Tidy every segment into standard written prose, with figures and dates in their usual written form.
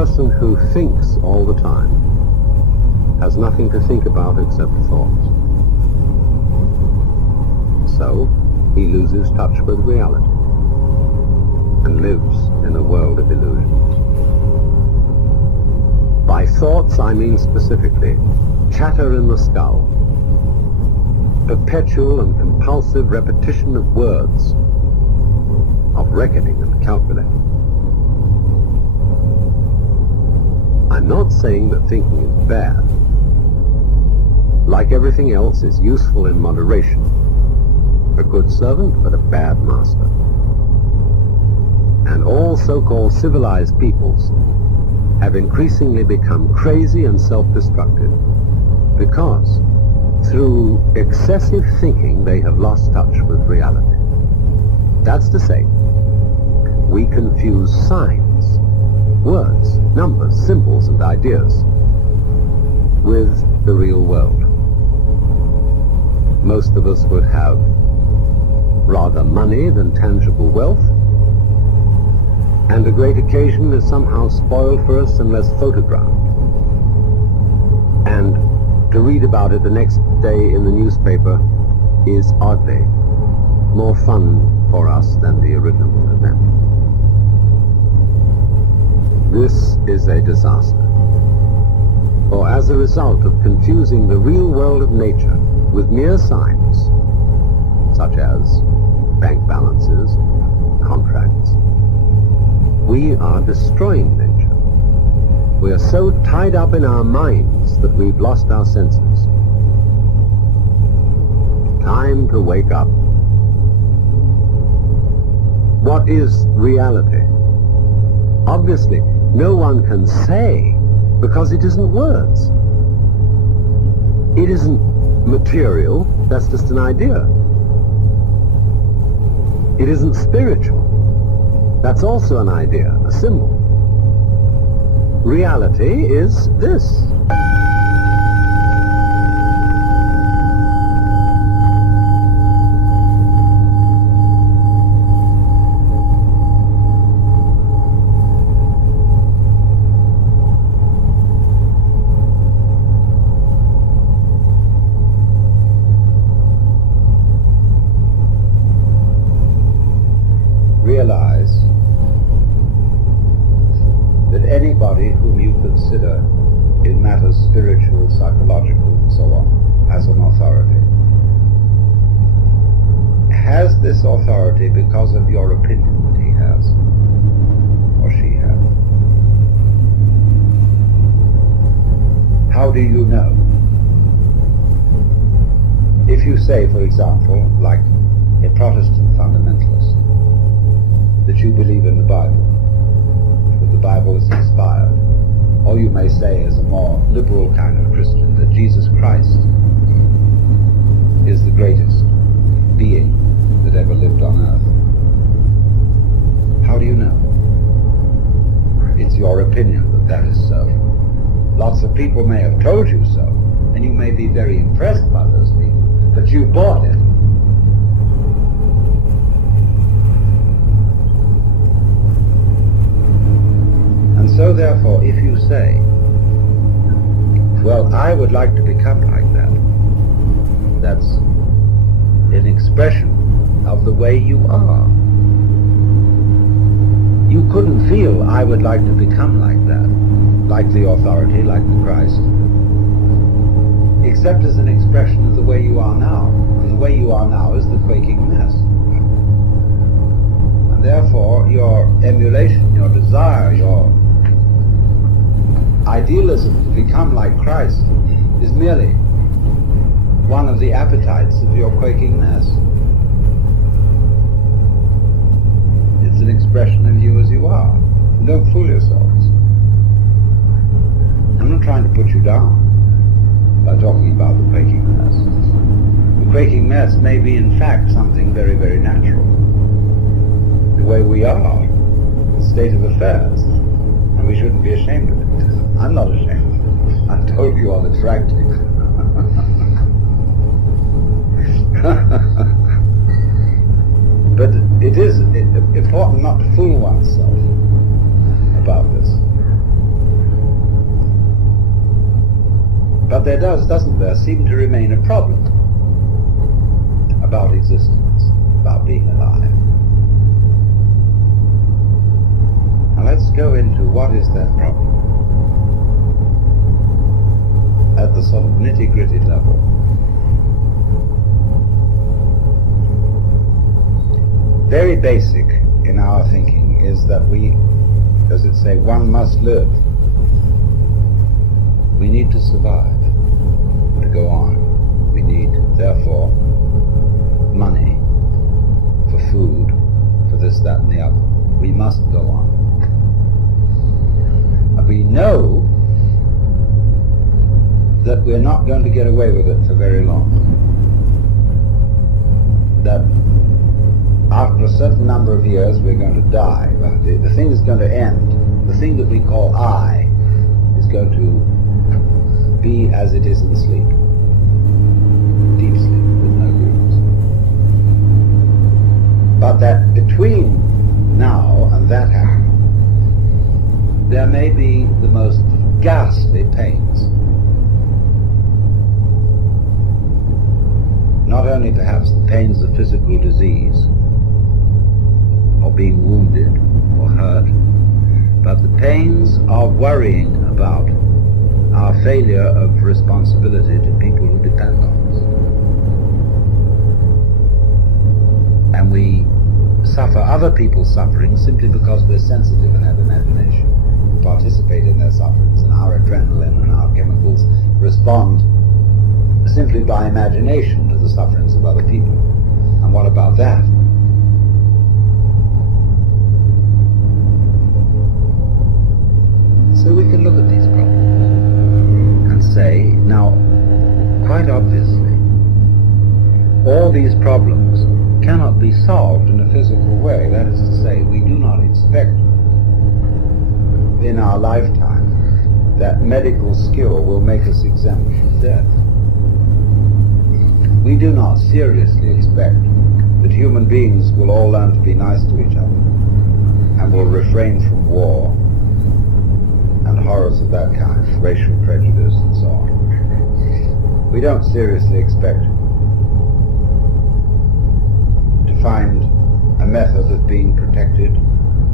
person who thinks all the time has nothing to think about except thoughts. So he loses touch with reality and lives in a world of illusions. By thoughts, I mean specifically chatter in the skull, perpetual and compulsive repetition of words, of reckoning and calculating. I'm not saying that thinking is bad. Like everything else, is useful in moderation. A good servant, but a bad master. And all so-called civilized peoples have increasingly become crazy and self-destructive because through excessive thinking they have lost touch with reality. That's to say, we confuse signs, words, numbers, symbols, and ideas with the real world. Most of us would have rather money than tangible wealth, and a great occasion is somehow spoiled for us unless photographed. And to read about it the next day in the newspaper is oddly more fun for us than the original event. This is a disaster. For as a result of confusing the real world of nature with mere signs, such as bank balances, contracts, we are destroying nature. We are so tied up in our minds that we've lost our senses. Time to wake up. What is reality? Obviously, no one can say because it isn't words. It isn't material, that's just an idea. It isn't spiritual. That's also an idea, a symbol. Reality is this. Realize that anybody whom you consider in matters spiritual, psychological, and so on, has an authority. Has this authority because of your opinion that he has, or she has? How do you know? If you say, for example, like a Protestant fundamentalist, that you believe in the Bible, that the Bible is inspired, or you may say as a more liberal kind of Christian that Jesus Christ is the greatest being that ever lived on earth. How do you know? It's your opinion that that is so. Lots of people may have told you so, and you may be very impressed by those people, but you bought it. So therefore, if you say, well, I would like to become like that, that's an expression of the way you are. You couldn't feel, I would like to become like that, like the authority, like the Christ, except as an expression of the way you are now. And the way you are now is the quaking mess. And therefore, your emulation, your desire, your idealism to become like Christ is merely one of the appetites of your quaking mess. It's an expression of you as you are. Don't fool yourselves. I'm not trying to put you down by talking about the quaking mess. The quaking mess may be in fact something very, very natural. The way we are, the state of affairs, and we shouldn't be ashamed of it. I'm not ashamed of it. I'm told you are attractive. But it is important not to fool oneself about this. there doesn't there, seem to remain a problem about existence, about being alive. Now let's go into what is that problem at the sort of nitty-gritty level. Very basic in our thinking is that we, does it say, one must live. We need to survive to go on. We need, therefore, money for food, for this, that, and the other. We must go on. And we know that we're not going to get away with it for very long. That after a certain number of years we're going to die. The thing is going to end. The thing that we call I is going to be as it is in sleep. Deep sleep with no dreams. But that between now and that happening, there may be the most ghastly pains. Not only perhaps the pains of physical disease, or being wounded or hurt, but the pains of worrying about our failure of responsibility to people who depend on us. And we suffer other people's suffering simply because we're sensitive and have imagination. We participate in their sufferings, and our adrenaline and our chemicals respond simply by imagination to the sufferings of other people. And what about that? So we can look at these problems and say, now, quite obviously, all these problems cannot be solved in a physical way. That is to say, we do not expect in our lifetime that medical skill will make us exempt from death. We do not seriously expect that human beings will all learn to be nice to each other and will refrain from war and horrors of that kind, racial prejudice and so on. We don't seriously expect to find a method of being protected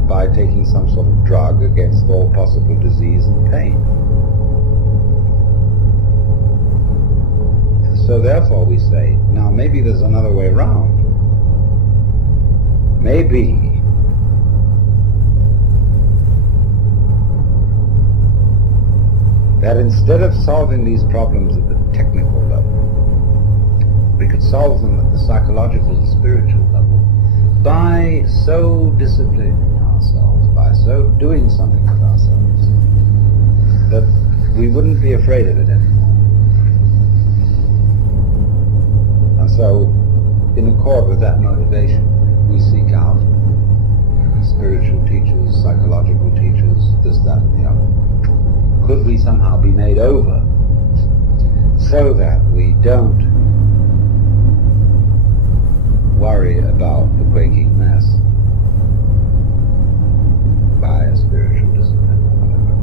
by taking some sort of drug against all possible disease and pain. So therefore we say, now maybe there's another way around. Maybe that instead of solving these problems at the technical level, we could solve them at the psychological and spiritual level by so disciplining ourselves, by so doing something with ourselves, that we wouldn't be afraid of it anymore. And so, in accord with that motivation, we seek out spiritual teachers, psychological teachers, this, that, and the other. Could we somehow be made over so that we don't worry about the quaking mass by a spiritual discipline or whatever?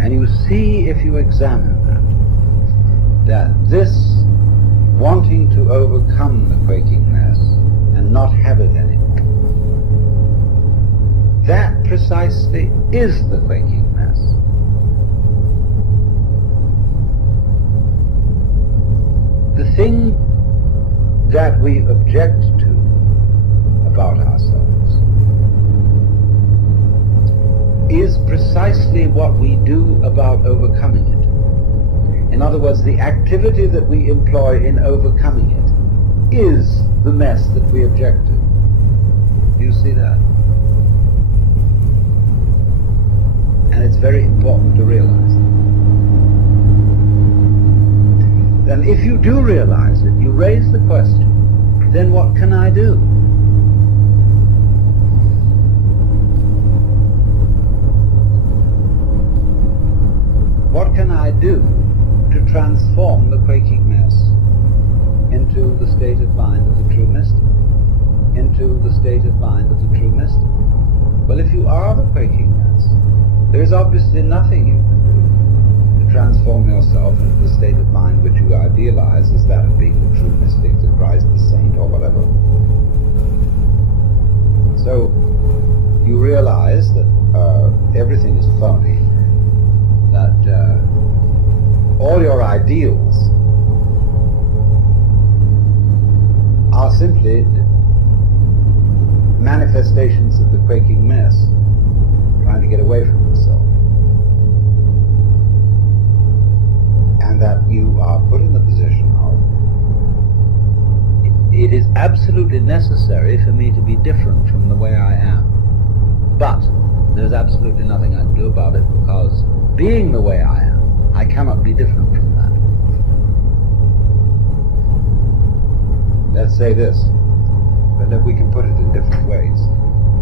And you see, if you examine that this wanting to overcome the quaking mass and not have it anymore, that precisely is the quaking mass. The thing that we object to about ourselves is precisely what we do about overcoming it. In other words, the activity that we employ in overcoming it is the mess that we object to. Do you see that? And it's very important to realize it. Then if you do realize it, you raise the question, then what can I do? What can I do to transform the quaking mass into the state of mind of the true mystic? Into the state of mind of the true mystic? Well, if you are the quaking mass, There is obviously nothing you can do to transform yourself into the state of mind which you idealize as that of being the true mystic, the Christ, the saint, or whatever. So you realize that everything is phony, that all your ideals are simply manifestations of the quaking mess, trying to get away from itself. And that you are put in the position of, it is absolutely necessary for me to be different from the way I am. But there's absolutely nothing I can do about it, because being the way I am, I cannot be different from that. Let's say this, but that we can put it in different ways.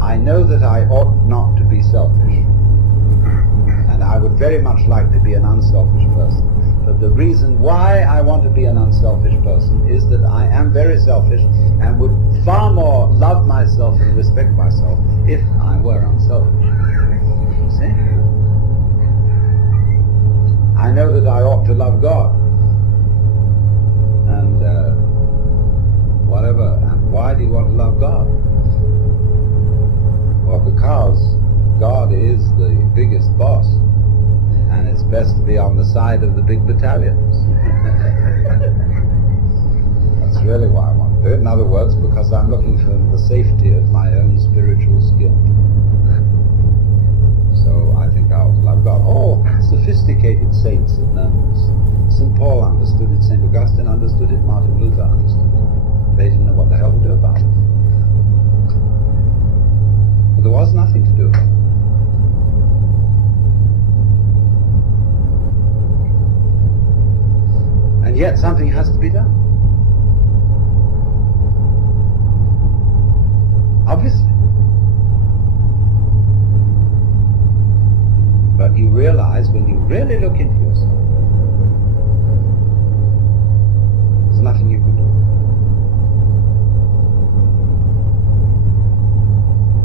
I know that I ought not to be selfish, and I would very much like to be an unselfish person. But the reason why I want to be an unselfish person is that I am very selfish and would far more love myself and respect myself if I were unselfish. See? I know that I ought to love God. And whatever. And why do you want to love God? Well, because God is the biggest boss. And it's best to be on the side of the big battalions. That's really why I want to do it. In other words, because I'm looking for the safety of my own spiritual skill. So I think I ought to love God. Oh, sophisticated saints have known this. St. Paul understood it, St. Augustine understood it, Martin Luther understood it. They didn't know what the hell to do about it. But there was nothing to do about it. And yet something has to be done. Obviously. But you realize when you really look into yourself, there's nothing you can do.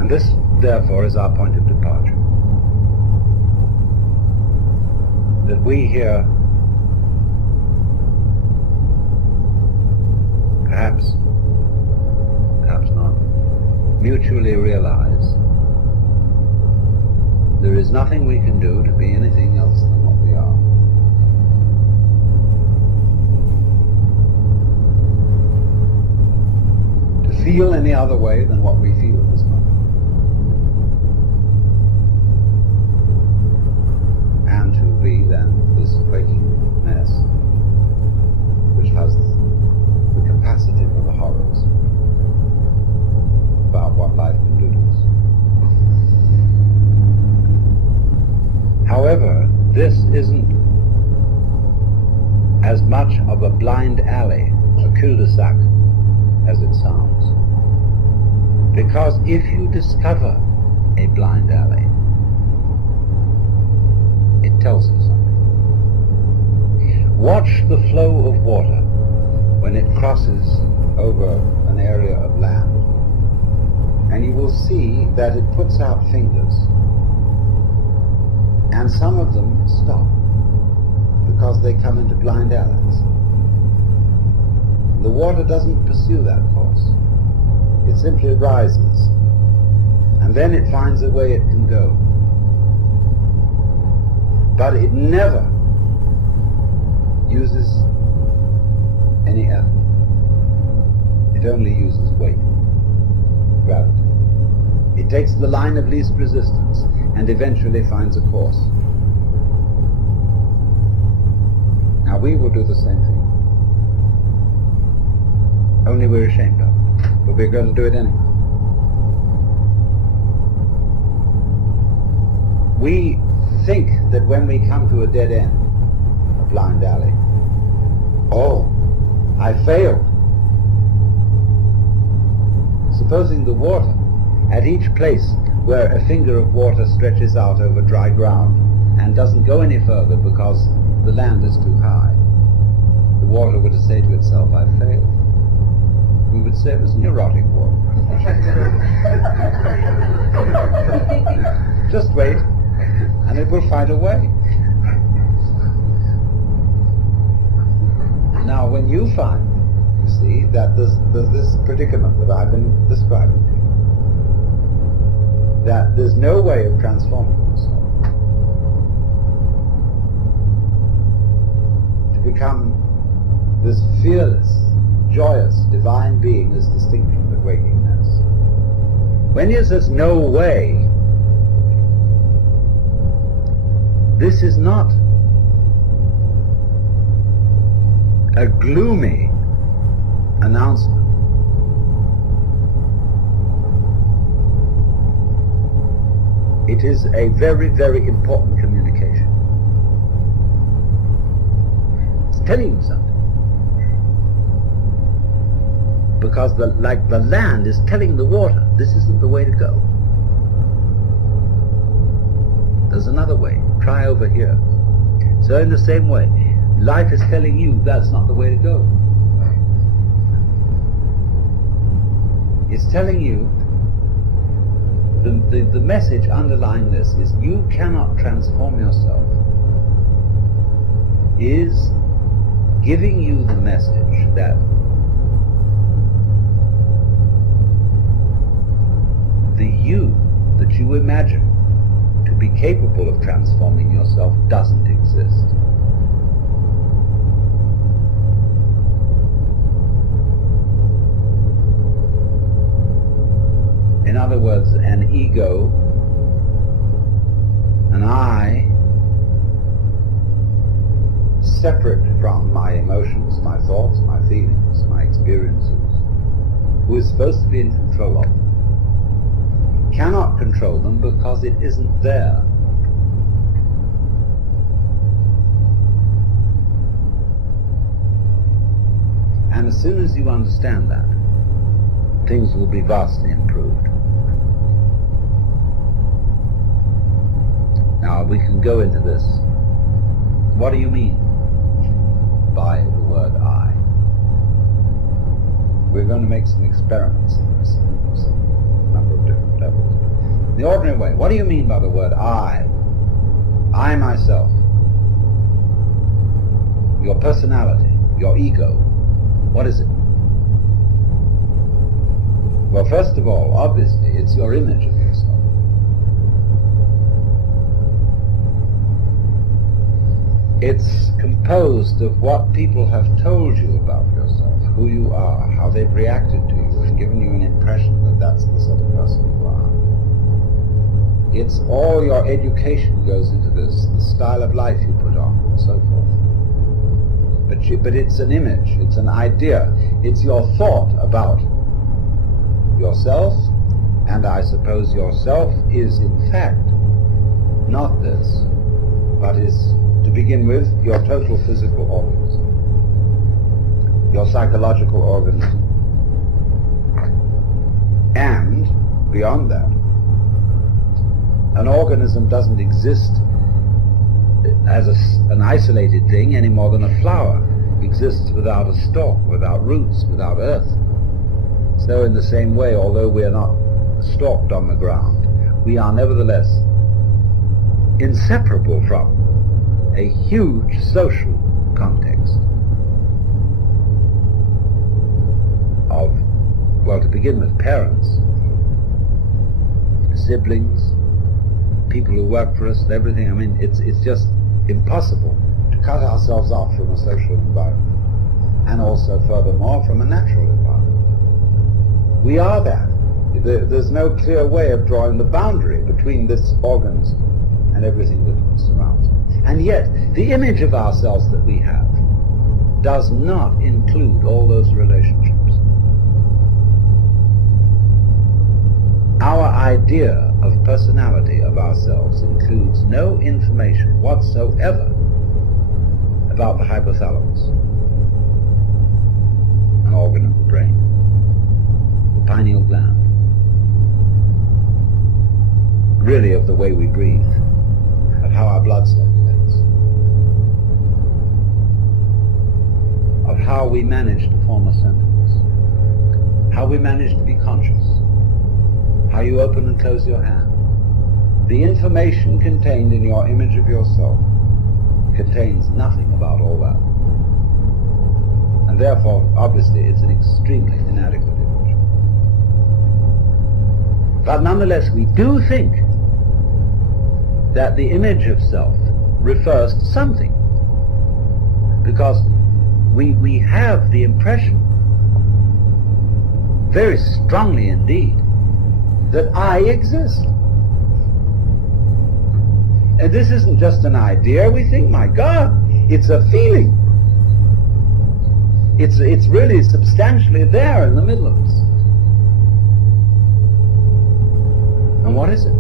And this, therefore, is our point of departure. That we here perhaps not, mutually realize there is nothing we can do to be anything else than what we are. To feel any other way than what we feel at this moment. And to be then this quaking mess, which has the capacity for the horrors about what life can do to us. However, this isn't as much of a blind alley, a cul-de-sac, as it sounds. Because if you discover a blind alley, it tells you something. Watch the flow of water when it crosses over an area of land, and you will see that it puts out fingers, and some of them stop because they come into blind alleys. The water doesn't pursue that course. It simply rises, and then it finds a way it can go. But it never uses any effort. It only uses weight, gravity. It takes the line of least resistance and eventually finds a course. Now we will do the same thing. Only we're ashamed of it, but we're going to do it anyway. We think that when we come to a dead end, a blind alley, oh, I failed. Supposing the water, at each place where a finger of water stretches out over dry ground and doesn't go any further because the land is too high, the water were to say to itself, I failed. We would say it was neurotic water. Just wait. and it will find a way. Now, when you find, you see, that there's this predicament that I've been describing to you, that there's no way of transforming yourself to become this fearless, joyous, divine being as distinct from the wakingness. When he says no way, this is not a gloomy announcement. It is a very, very important communication. It's telling you something. Because the land is telling the water, this isn't the way to go. There's another way. Try over here. So in the same way, life is telling you that's not the way to go. It's telling you, the message underlying this is you cannot transform yourself, is giving you the message that the you that you imagine to be capable of transforming yourself doesn't exist. In other words, an ego, an I, separate from my emotions, my thoughts, my feelings, my experiences, who is supposed to be in control of them, cannot control them because it isn't there. And as soon as you understand that, things will be vastly improved. Now we can go into this. What do you mean by the word I? We're going to make some experiments in this, a number of different levels. In the ordinary way, what do you mean by the word I? I myself, your personality, your ego, what is it? Well, first of all, obviously, it's your image of yourself. It's composed of what people have told you about yourself, who you are, how they've reacted to you, and given you an impression that that's the sort of person you are. It's all your education goes into this, the style of life you put on, and so forth. But it's an image, it's an idea, it's your thought about yourself, and I suppose yourself is in fact not this, but is, to begin with, your total physical organism, your psychological organism. And beyond that, an organism doesn't exist as an isolated thing any more than a flower exists without a stalk, without roots, without earth. So in the same way, although we are not stalked on the ground, we are nevertheless inseparable from a huge social context of, well, to begin with, parents, siblings, people who work for us, and everything. I mean, it's just impossible to cut ourselves off from a social environment, and also, furthermore, from a natural environment. We are that. There's no clear way of drawing the boundary between this organism and everything that surrounds it. And yet, the image of ourselves that we have does not include all those relationships. Our idea of personality of ourselves includes no information whatsoever about the hypothalamus, an organ of the brain, the pineal gland, really of the way we breathe, of how our blood circulates, of how we manage to form a sentence, how we manage to be conscious, how you open and close your hand, The information contained in your image of yourself contains nothing about all that. And therefore, obviously, it's an extremely inadequate image. But nonetheless, we do think that the image of self refers to something, because we have the impression, very strongly indeed, that I exist. And this isn't just an idea. We think, my God, it's a feeling. It's really substantially there in the middle of us. And what is it?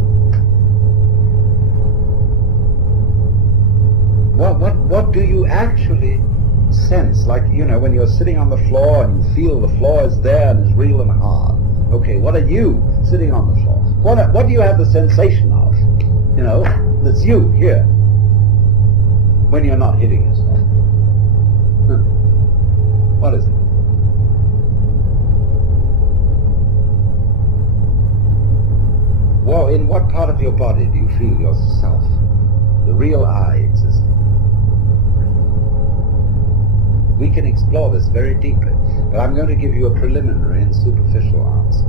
What do you actually sense? Like, when you're sitting on the floor and you feel the floor is there and is real and hard. Okay, what are you sitting on the floor? What do you have the sensation of? That's you here, when you're not hitting yourself. What is it? Well, in what part of your body do you feel yourself, the real I, existing? We can explore this very deeply, but I'm going to give you a preliminary and superficial answer.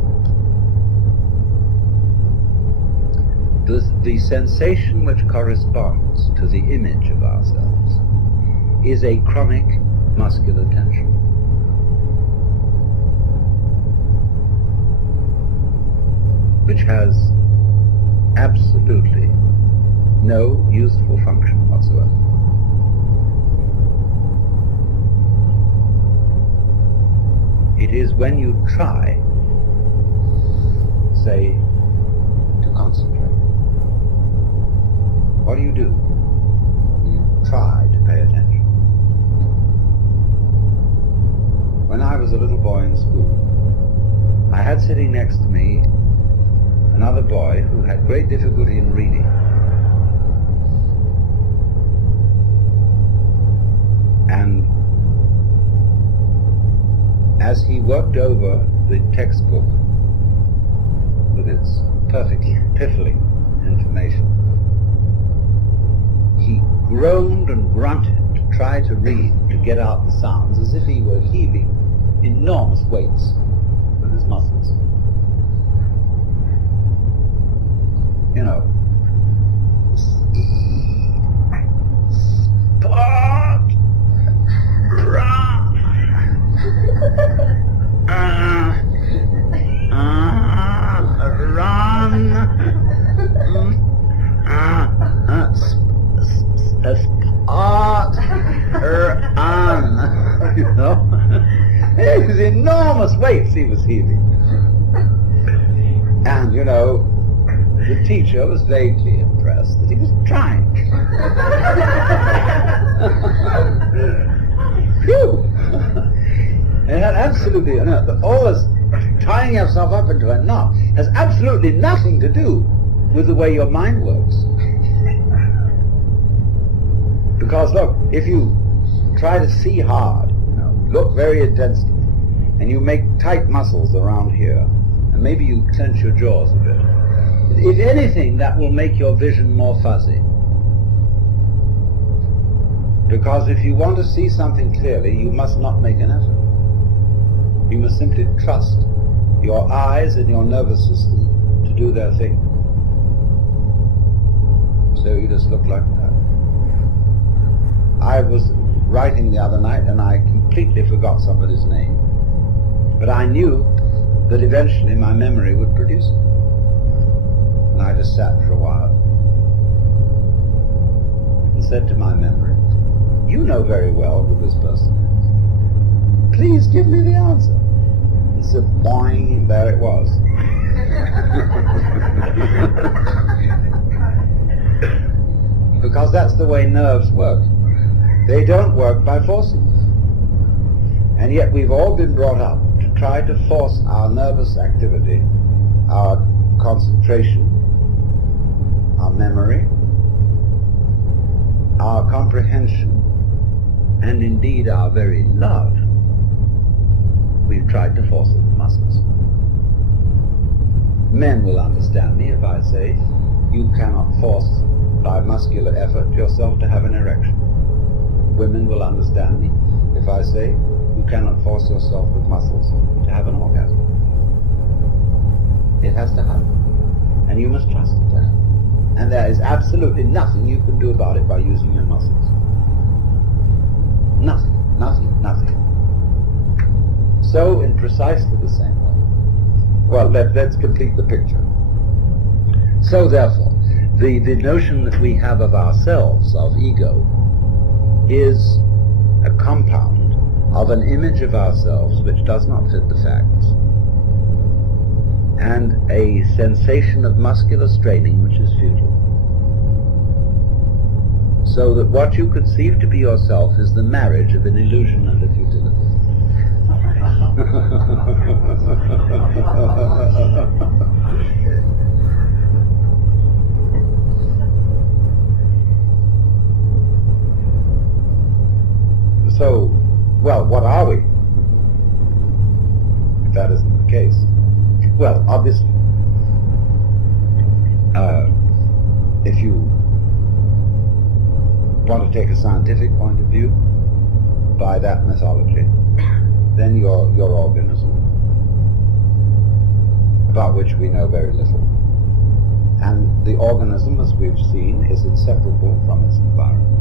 The sensation which corresponds to the image of ourselves is a chronic muscular tension. Which has absolutely no useful function whatsoever. It is when you try, say, to concentrate. What do? You try to pay attention. When I was a little boy in school, I had sitting next to me another boy who had great difficulty in reading. And as he worked over the textbook with its perfectly piffling information, he groaned and grunted to try to read, to get out the sounds, as if he were heaving enormous weights with his muscles. Spot, run, It was enormous weights he was heaving. And, the teacher was vaguely impressed that he was trying. Phew! It had absolutely, all this tying yourself up into a knot has absolutely nothing to do with the way your mind works. Because look, if you try to see hard, look very intensely, and you make tight muscles around here, and maybe you clench your jaws a bit, if anything, that will make your vision more fuzzy. Because if you want to see something clearly, you must not make an effort. You must simply trust your eyes and your nervous system to do their thing. So you just look like that. I was writing the other night and I completely forgot somebody's name. But I knew that eventually my memory would produce it. And I just sat for a while and said to my memory, "You know very well who this person is. Please give me the answer." And so boing, there it was. Because that's the way nerves work. They don't work by forcing. And yet we've all been brought up to try to force our nervous activity, our concentration, our memory, our comprehension, and indeed our very love. We've tried to force it with muscles. Men will understand me if I say you cannot force by muscular effort yourself to have an erection. Women will understand me if I say you cannot force yourself with muscles to have an orgasm. It has to happen, and you must trust it to happen. And there is absolutely nothing you can do about it by using your muscles. Nothing, nothing, nothing. So in precisely the same way. Well, let's complete the picture. So therefore, the notion that we have of ourselves, of ego, is a compound of an image of ourselves which does not fit the facts, and a sensation of muscular straining which is futile. So that what you conceive to be yourself is the marriage of an illusion and a futility. So, well, what are we, if that isn't the case? Well, obviously, if you want to take a scientific point of view by that mythology, then your organism, about which we know very little. And the organism, as we've seen, is inseparable from its environment.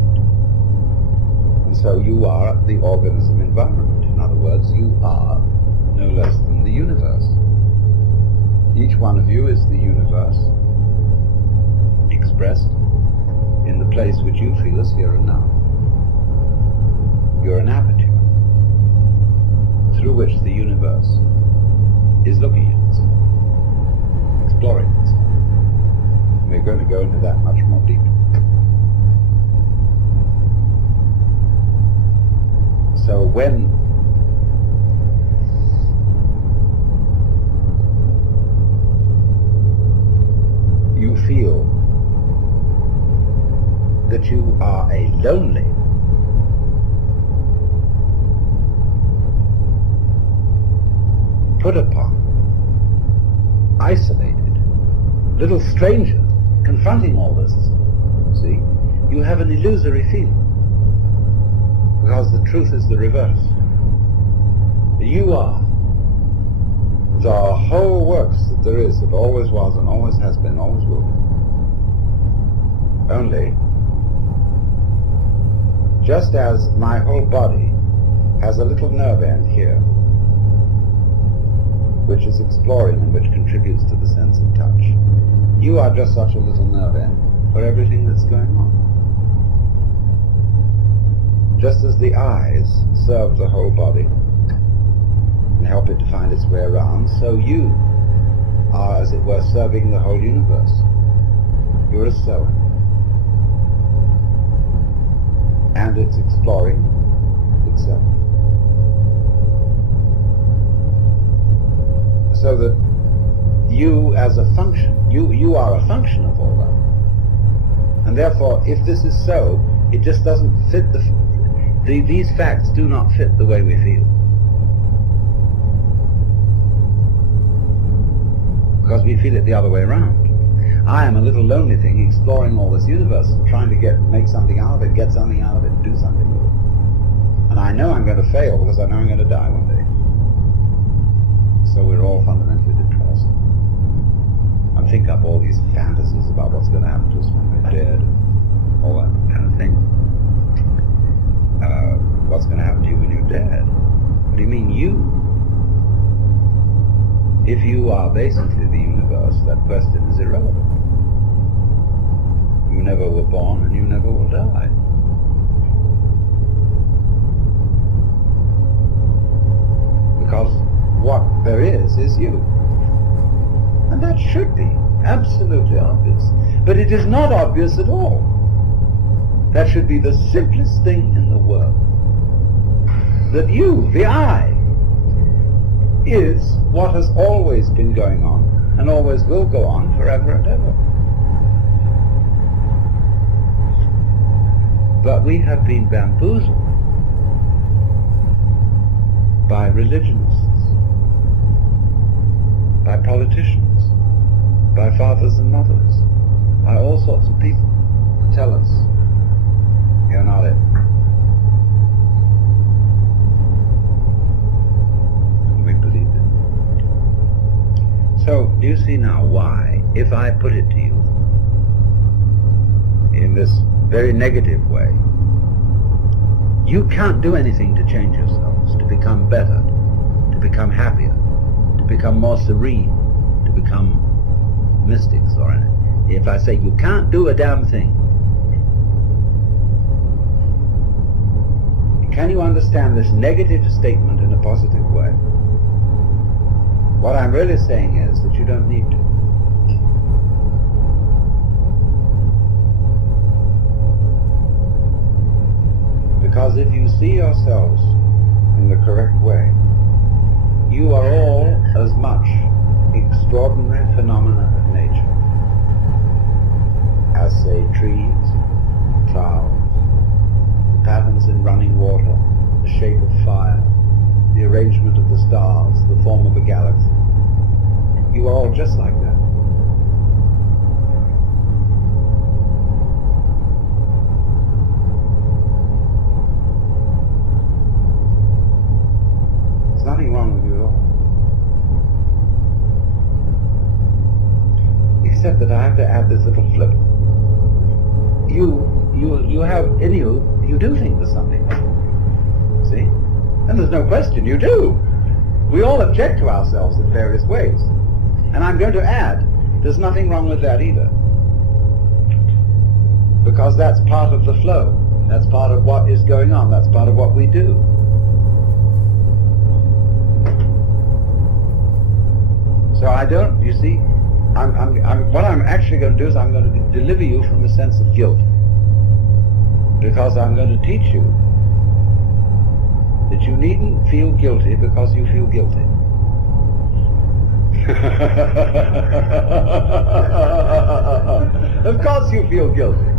And so you are the organism environment. In other words, you are no less than the universe. Each one of you is the universe expressed in the place which you feel is here and now. You're an aperture through which the universe is looking at itself, exploring itself. And we're going to go into that much more deeply. So when you feel that you are a lonely, put upon, isolated, little stranger confronting all this, see, you have an illusory feeling. Because the truth is the reverse. You are the whole works that there is, that always was and always has been, always will be. Only, just as my whole body has a little nerve end here, which is exploring and which contributes to the sense of touch, you are just such a little nerve end for everything that's going on. Just as the eyes serve the whole body and help it to find its way around, so you are, as it were, serving the whole universe. You're a cell. And it's exploring itself. So that you as a function, you are a function of all that. And therefore, if this is so, it just doesn't fit these facts do not fit the way we feel. Because we feel it the other way around. I am a little lonely thing exploring all this universe and trying to make something out of it, get something out of it, and do something with it. And I know I'm going to fail because I know I'm going to die one day. So we're all fundamentally depressed. And think up all these fantasies about what's going to happen to us when we're dead, and all that kind of thing. What's going to happen to you when you're dead? What do you mean, you? If you are basically the universe, that question is irrelevant. You never were born and you never will die. Because what there is you. And that should be absolutely obvious. But it is not obvious at all. That should be the simplest thing in the world. That you, the I, is what has always been going on and always will go on forever and ever. But we have been bamboozled by religionists, by politicians, by fathers and mothers, by all sorts of people to tell us you're not it. And we believed it. So, do you see now why, if I put it to you in this very negative way, you can't do anything to change yourselves, to become better, to become happier, to become more serene, to become mystics or anything. If I say you can't do a damn thing, can you understand this negative statement in a positive way? What I'm really saying is that you don't need to. Because if you see yourselves in the correct way, you are all as much extraordinary phenomena of nature as, say, trees, clouds, the patterns in running water, the shape of fire, the arrangement of the stars, the form of a galaxy. You are all just like that. There's nothing wrong with you at all. Except that I have to add this little flip. You have in you do think there's something wrong. See? And there's no question, you do. We all object to ourselves in various ways. And I'm going to add, there's nothing wrong with that either. Because that's part of the flow. That's part of what is going on. That's part of what we do. So I don't, you see, what I'm actually going to do is I'm going to deliver you from a sense of guilt. Because I'm going to teach you that you needn't feel guilty because you feel guilty. Of course you feel guilty.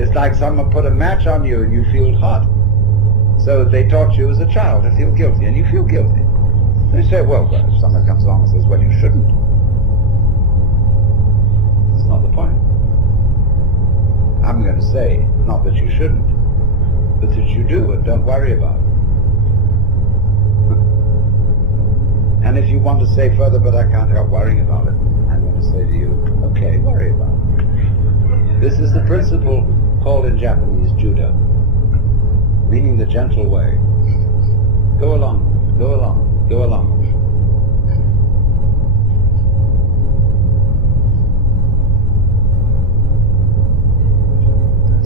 It's like someone put a match on you and you feel hot. So they taught you as a child to feel guilty, and you feel guilty. They say, well, if someone comes along and says, well, you shouldn't. That's not the point. I'm going to say, not that you shouldn't, but that you do, and don't worry about it. And if you want to say further, but I can't help worrying about it, I'm going to say to you, okay, worry about it. This is the principle called in Japanese judo, meaning the gentle way. Go along, go along, go along.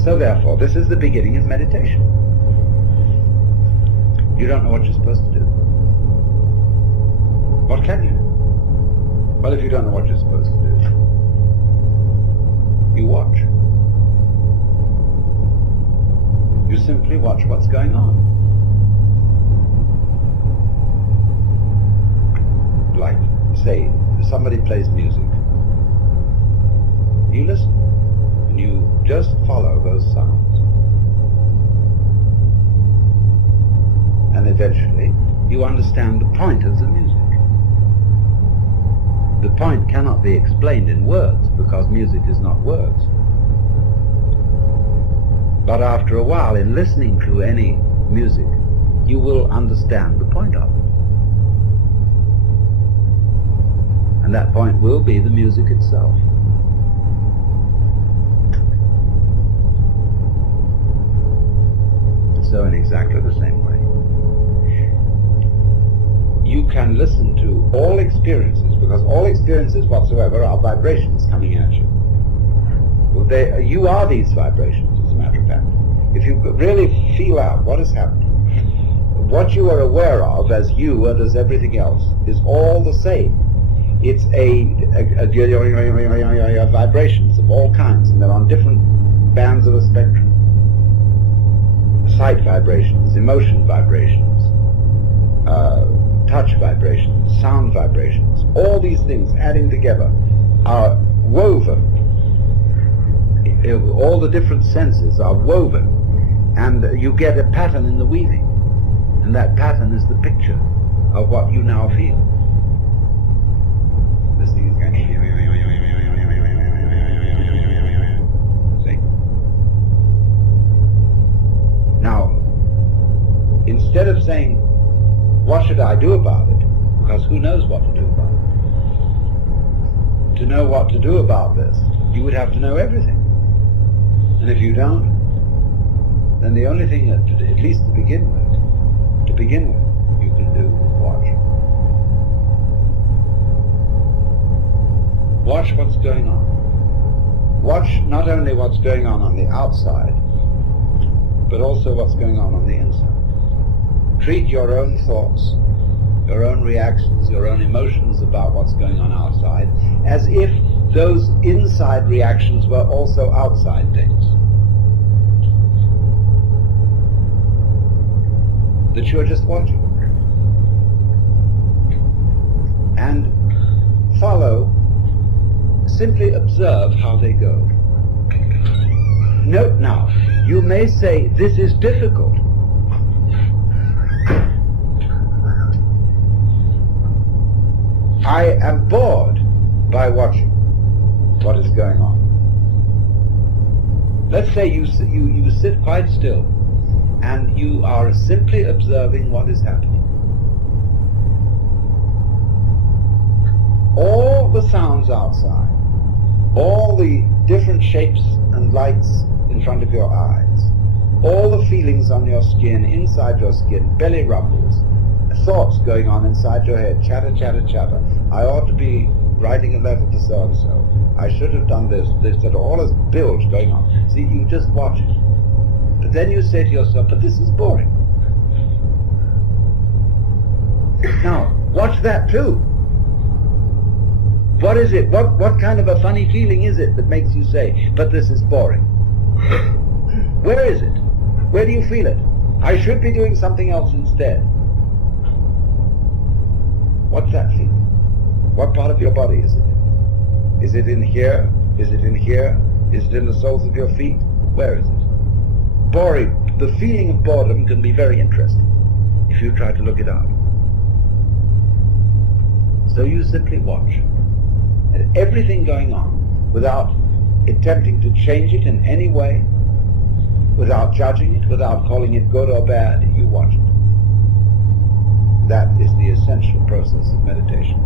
So therefore, this is the beginning of meditation. You don't know what you're supposed to do. What can you do? Well, if you don't know what you're supposed to do, you watch. You simply watch what's going on. Like, say, somebody plays music. You listen. You just follow those sounds. And eventually, you understand the point of the music. The point cannot be explained in words, because music is not words. But after a while, in listening to any music, you will understand the point of it. And that point will be the music itself. So in exactly the same way, you can listen to all experiences, because all experiences whatsoever are vibrations coming at you. Well, you are these vibrations, as a matter of fact. If you really feel out what is happening, what you are aware of as you and as everything else is all the same. It's vibrations of all kinds, and they're on different bands of a spectrum. Sight vibrations, emotion vibrations, touch vibrations, sound vibrations, all these things adding together are woven. All the different senses are woven, and you get a pattern in the weaving, and that pattern is the picture of what you now feel. This thing is going instead of saying, what should I do about it? Because who knows what to do about it? To know what to do about this, you would have to know everything. And if you don't, then the only thing that, at least to begin with, you can do is watch. Watch what's going on. Watch not only what's going on the outside, but also what's going on the inside. Treat your own thoughts, your own reactions, your own emotions about what's going on outside, as if those inside reactions were also outside things. That you're just watching. And follow, simply observe how they go. Note now, you may say, this is difficult. I am bored by watching what is going on. Let's say you sit quite still and you are simply observing what is happening. All the sounds outside, all the different shapes and lights in front of your eyes, all the feelings on your skin, inside your skin, belly rumbles, thoughts going on inside your head, chatter, chatter, chatter. I ought to be writing a letter to so-and-so. I should have done this, all this bilge going on. See, you just watch it. But then you say to yourself, but this is boring. Now, watch that too. What is it? What kind of a funny feeling is it that makes you say, but this is boring? Where is it? Where do you feel it? I should be doing something else instead. What's that feeling? What part of your body is it in? Is it in here? Is it in here? Is it in the soles of your feet? Where is it? Boring. The feeling of boredom can be very interesting if you try to look it out. So you simply watch at everything going on without attempting to change it in any way, without judging it, without calling it good or bad. You watch it. That is the essential process of meditation.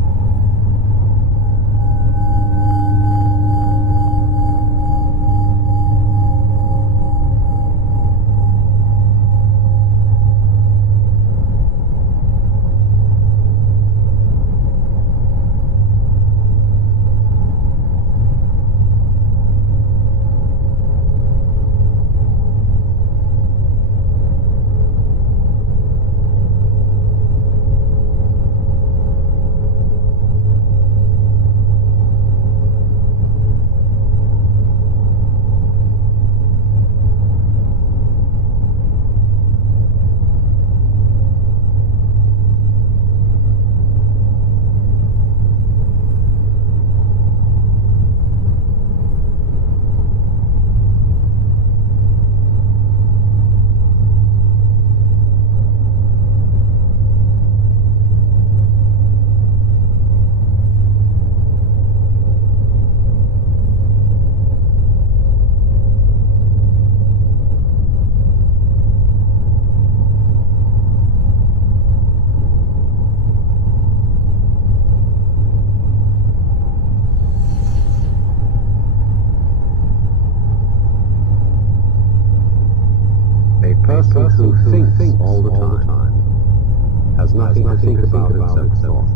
A person who thinks all the time has nothing to think about except thoughts.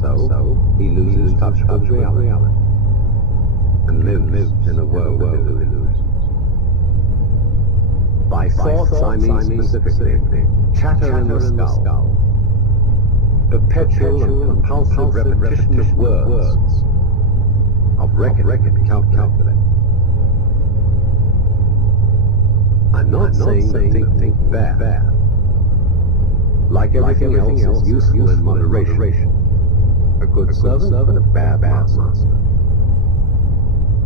So he loses touch with reality and lives in a world of illusions. By thoughts I mean specifically chatter in the skull, perpetual and compulsive repetition of words, of reckoning, calculating. I'm not saying that think bad. Like everything else is useful in moderation. A good servant and a bad master.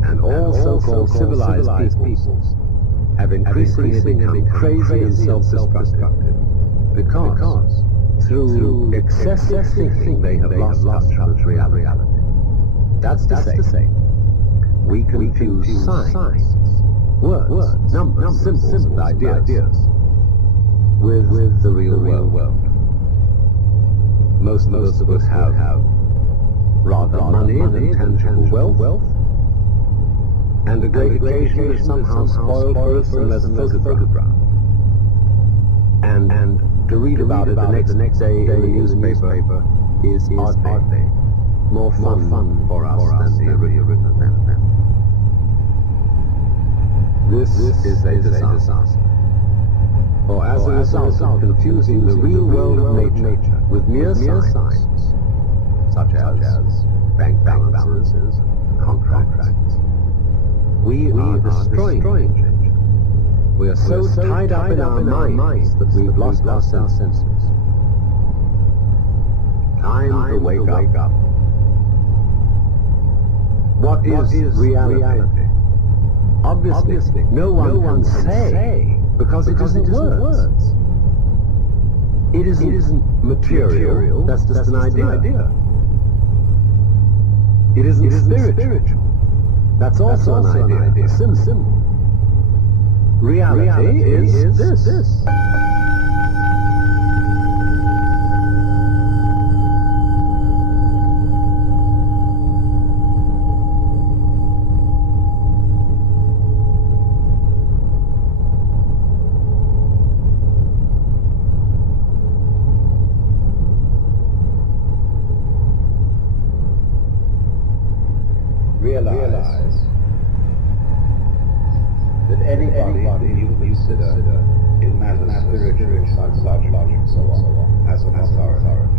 And all so-called civilized peoples have increasingly become crazy and self-destructive because through excessive thinking they have lost touch with reality. That's to say, we confuse science words, numbers, symbols, and ideas with the real world. Most of us would have rather money than tangible wealth, and a great occasion is somehow spoiled for us unless photographed. And to read about it the next day in the newspaper is hardly more fun for us than the original event. This is a disaster. For as a result of confusing the real world of nature with mere signs, such as bank balances, contracts, we are destroying nature. We are so tied up in our minds that we've lost our senses. Time to wake up. What is reality? Obviously, no one can say, because it isn't words. It isn't material, that's just an idea. It isn't spiritual, that's also an idea, symbol. Reality is this. Realize that anybody who you consider in matters spiritual, psychological, and so on, as an authority,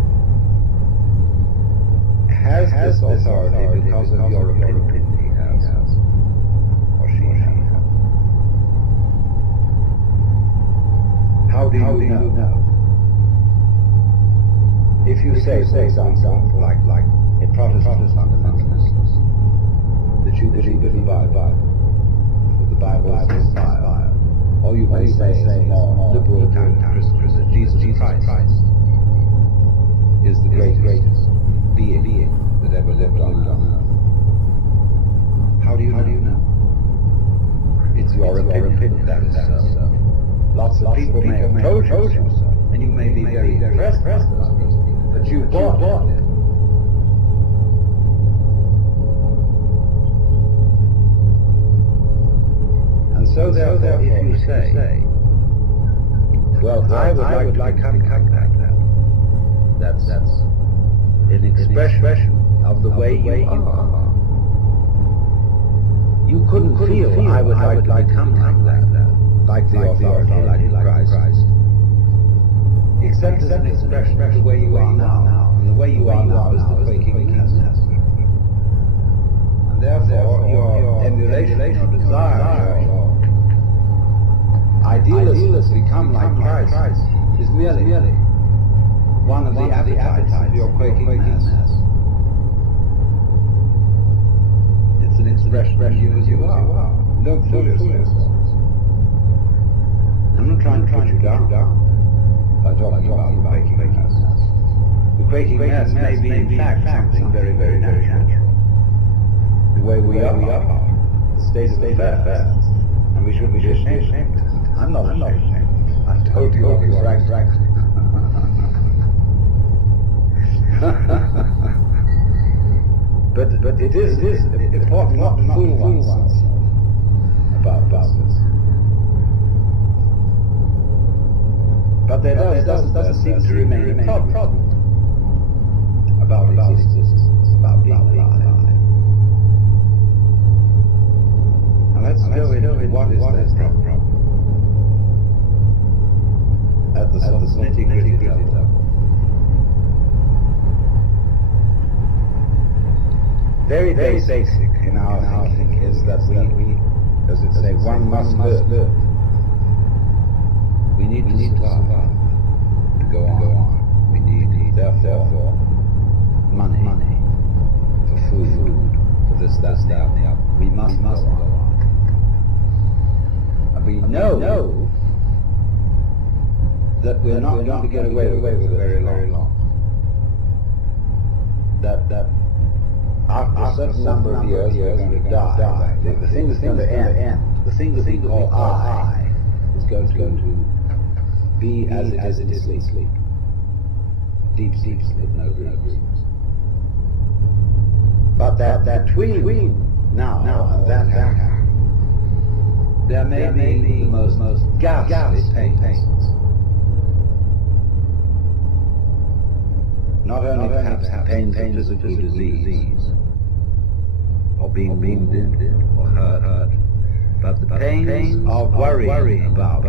has this authority because of your opinion he has, or she has. How do you know? If you say, for example, like a Protestant fundamentalist, that you believe in the Bible, that the Bible is inspired, or you may say, as a more liberal kind of Christian, that Jesus Christ is the greatest being that ever lived on earth. How do you know? It's your opinion, that is so. Lots of people may have told you so, and you may be very impressed by this, but you bought it. And so therefore, if you say, well, I would like to become like that, that's an expression of the way you are. You couldn't feel, I would like to become like that, like the authority, like Christ. Except as an expression of the way you are now. And the way you are now is the quaking ness. And therefore, your emulation, your desire, your idealism to become like Christ is merely one of the appetites of your quaking ness. It's an expression of you as you are. Don't fool yourself. I'm not trying to put you down by talking about the quaking ness. The quaking ness may be in fact something very, very natural. The way we are, the state of affairs, and we shouldn't be ashamed. I'm not ashamed. I told you I'll be frank. But it is important not to fool oneself about this. But there doesn't seem to remain a problem about existence, about being alive. Now let's go into what is that problem at the nitty-gritty level. Very basic in our thinking is that we, as it says, one must live. We need to survive, to go on. We need, therefore, money for food, for this, that, and the other. We must go on. And we know that we're not going to get away with it for very long. That after a certain number of years we're going to die. The thing is going to end. The thing that we call I is going to be as it is in sleep. Deep sleep with no dreams. But that between now and that there may be the most ghastly pains. Not only perhaps pains of physical disease, or being wounded or hurt, but the pains of worrying about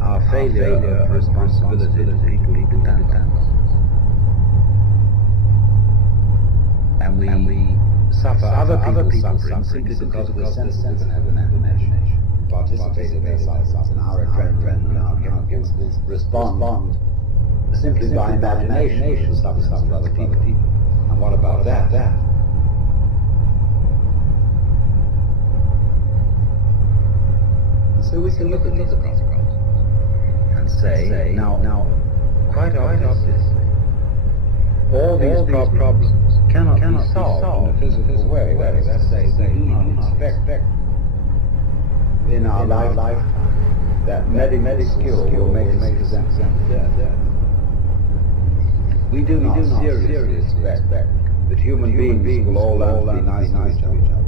our failure of responsibility to people who depend on us. And we suffer other people's suffering simply because we're sensitive and have an imagination. Participate in their suffering, and our adrenaline and our chemicals respond simply by imagination to the sufferings of other people. And what about that? So we can look at these problems and say, now, quite obviously, all these problems cannot be solved in a physical way. That is to say, we do not expect in our lifetime that medical skill will make us present death. We do not seriously expect that human beings will all learn to be nice to each other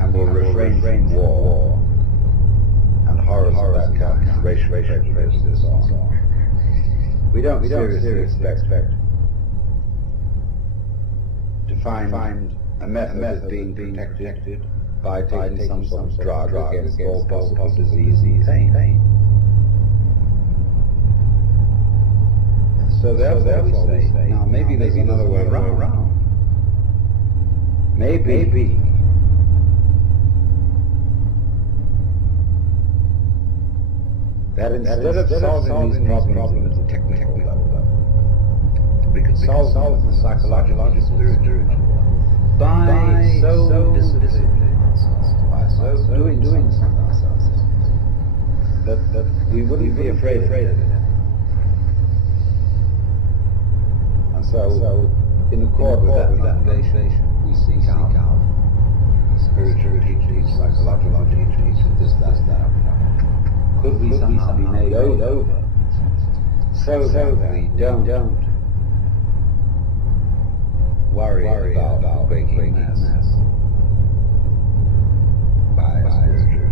and will refrain from war and horrors of that kind, racial prejudice and so on. We don't seriously expect to find a method of being protected by taking some sort of drug against all possible disease and pain. So therefore we say, now maybe there's another way around. Maybe that instead of solving these problems at the technical level, we could solve them at the psychological and spiritual level by so disciplined, by so doing something ourselves that we wouldn't be afraid of it. And so in accord with that motivation, we seek out spiritual teachings, psychological teachings, this, that. Could we somehow be made over so that we don't worry about breaking mass by spiritual.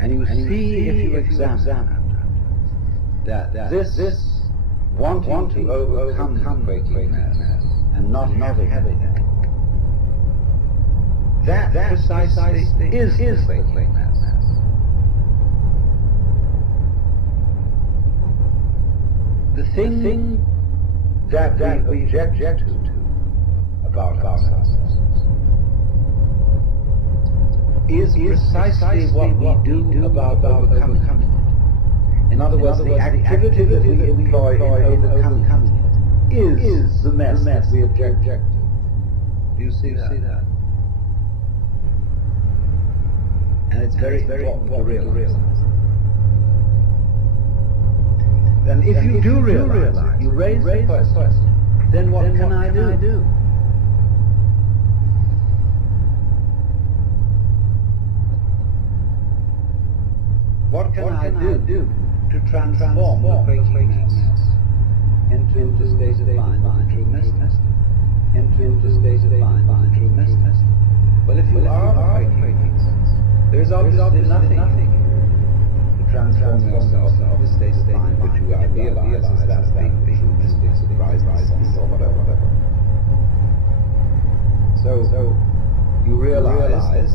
And you see, if you examine that this wanting to overcome breaking mass and not having it, that precisely is breaking mass. The thing that we object to about ourselves is precisely what we do about overcoming it. In other words, the activity that we employ in overcoming it is the mess that we object to. Do you see that? And it's very important to realize. Then if you do realize it, you raise the question, then what can I do? What can I do to transform the breaking mass into the state of mind and true mystic? Into the state of mind and true mystic? Well, if you are breaking mass, there is obviously nothing to transform yourself into the state of mind which you idealize as that being true mystic, rise, or whatever. So you realize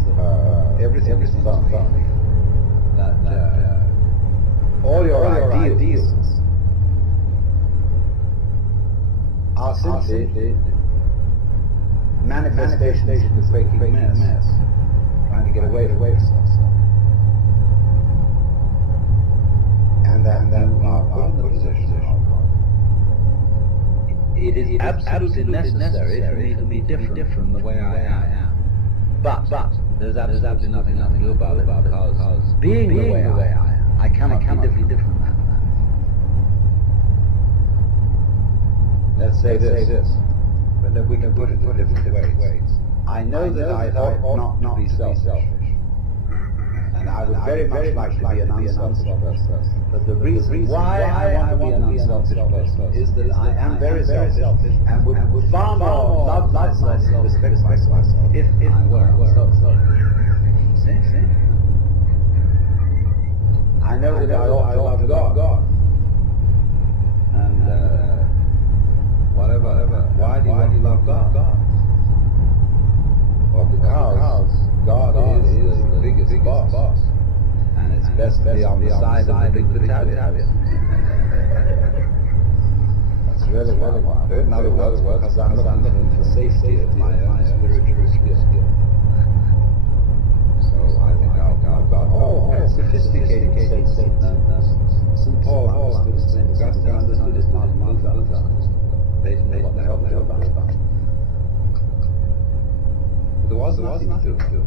everything is phony. That all your ideals are simply manifestations of breaking mass, trying to get away from yourself. And that you are put in the position it is absolutely necessary for me to be different from the way I am. But there's absolutely nothing to do about it, because being the way I am, I cannot be different than that. Let's say this. When that we can put it in different ways. I know that I ought not to be selfish. And I would very much like to be an unselfish person. But the reason why I want to be an unselfish person is that I am very selfish and would far more love myself and respect myself if I were unselfish. See? I know that I ought to love God. And whatever. Why do you want to love God? Well, because God is the biggest boss. And it's best to be on the side of the big battalion. That's really what I want. In other words, because I'm looking for safety of my own spiritual skill. So I think I've got sophisticated Satan. St. Paul understood it, Augustine understood it, Martin Luther understood it. They didn't know what the hell they were about. But there was nothing to do.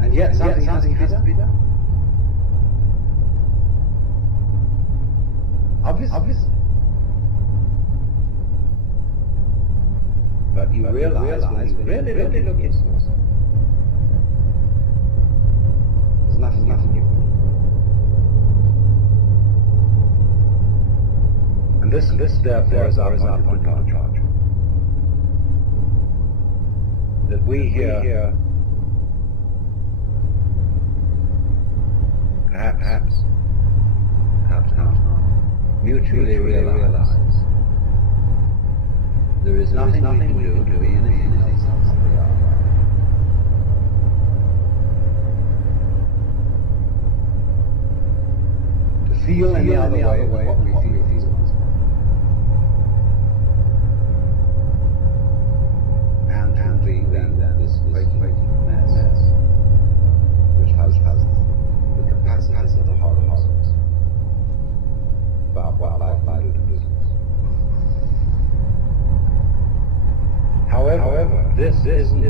And yet something has to be done. Obviously. But you realize when you really look into it, there's nothing you can do. And this therefore is our point of charge. That we here perhaps not mutually realize there is nothing we can do to be anything else than we are. To feel any other way what we feel. And to be then this waking mess, which has the capacity of the heart about what life might do. However, this isn't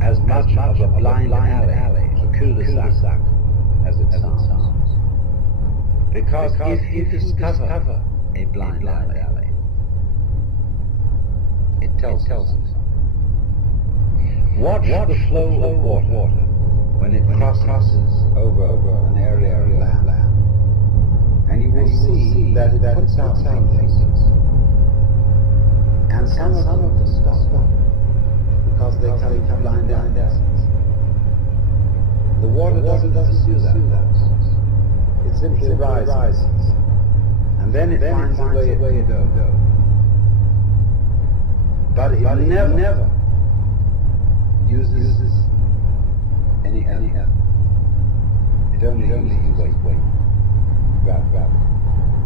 as much of a blind alley, a cul-de-sac, as it sounds. Because if you discover a blind alley, it tells you something. Watch the flow of water when it crosses over an area of land, and you will see that it puts out some things. And some of them stop because they come into blind alleys. The water doesn't pursue that. It simply rises. And then it finds a way to go. But it never uses any effort. It only uses weight. Gravity.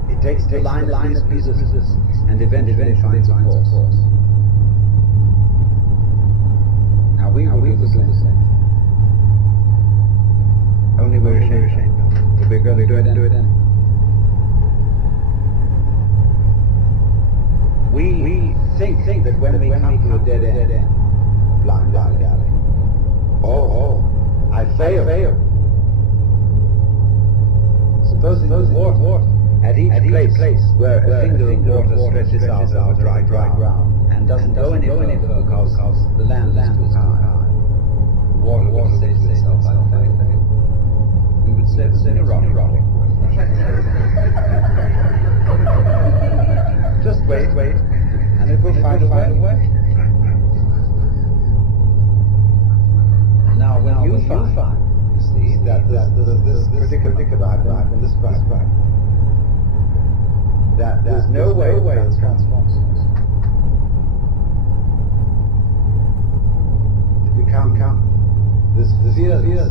It takes the line of resistance and eventually finds a course. Now we will do the same. Only we're ashamed of it. But we're going to do it anyway. We think that when we come to a dead end, blind alley, I failed. Supposing the water at each place where a finger of water stretches out over dry ground and doesn't go any further because the land is too high. The water says to itself, I failed. We would say it's neurotic. Just wait, and it will find a way. Now when you find, you see, that this predicament I've been described, that there's no way to transform things. To become this fearless,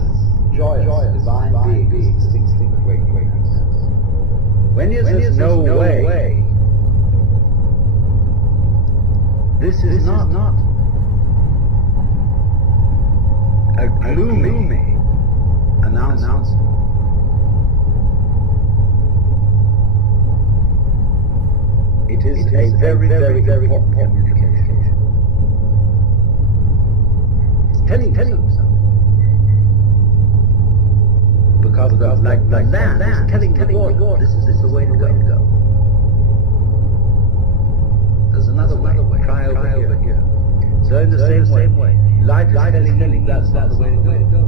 joyous, divine being, distinct awakeness. When there's no way, this is not a gloomy announcement. It is a very important communication. It's telling you something. because like the land is telling the water, this is the way to go. There's another way. Try over here. So in the same way, life is telling you that's not the way to go.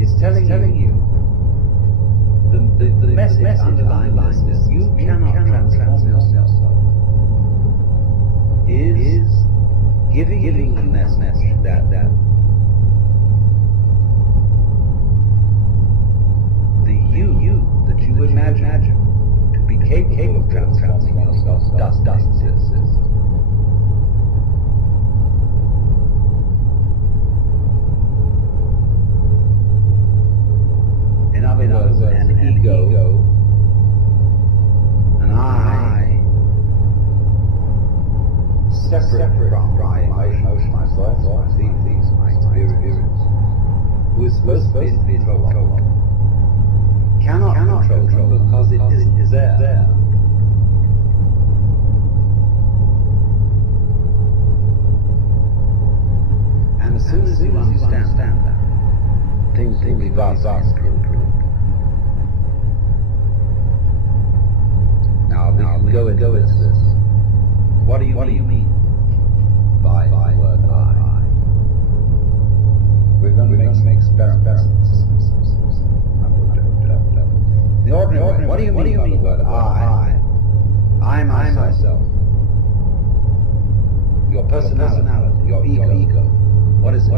It's telling you the message underlying this you cannot transform yourself. Is giving you the message that the you that you imagine to be capable of transforming yourself does exist. In other words, an ego, an I, separate from my emotion, my thoughts, my experience, who is supposed to be in control, cannot control them because it isn't there. And as soon as you understand that, things will be vastly improved. Now we go into this. What do you mean by the word I? We're going to make experiments. The ordinary way. What do you mean by the word I? I myself. Your personality, your ego. What is it?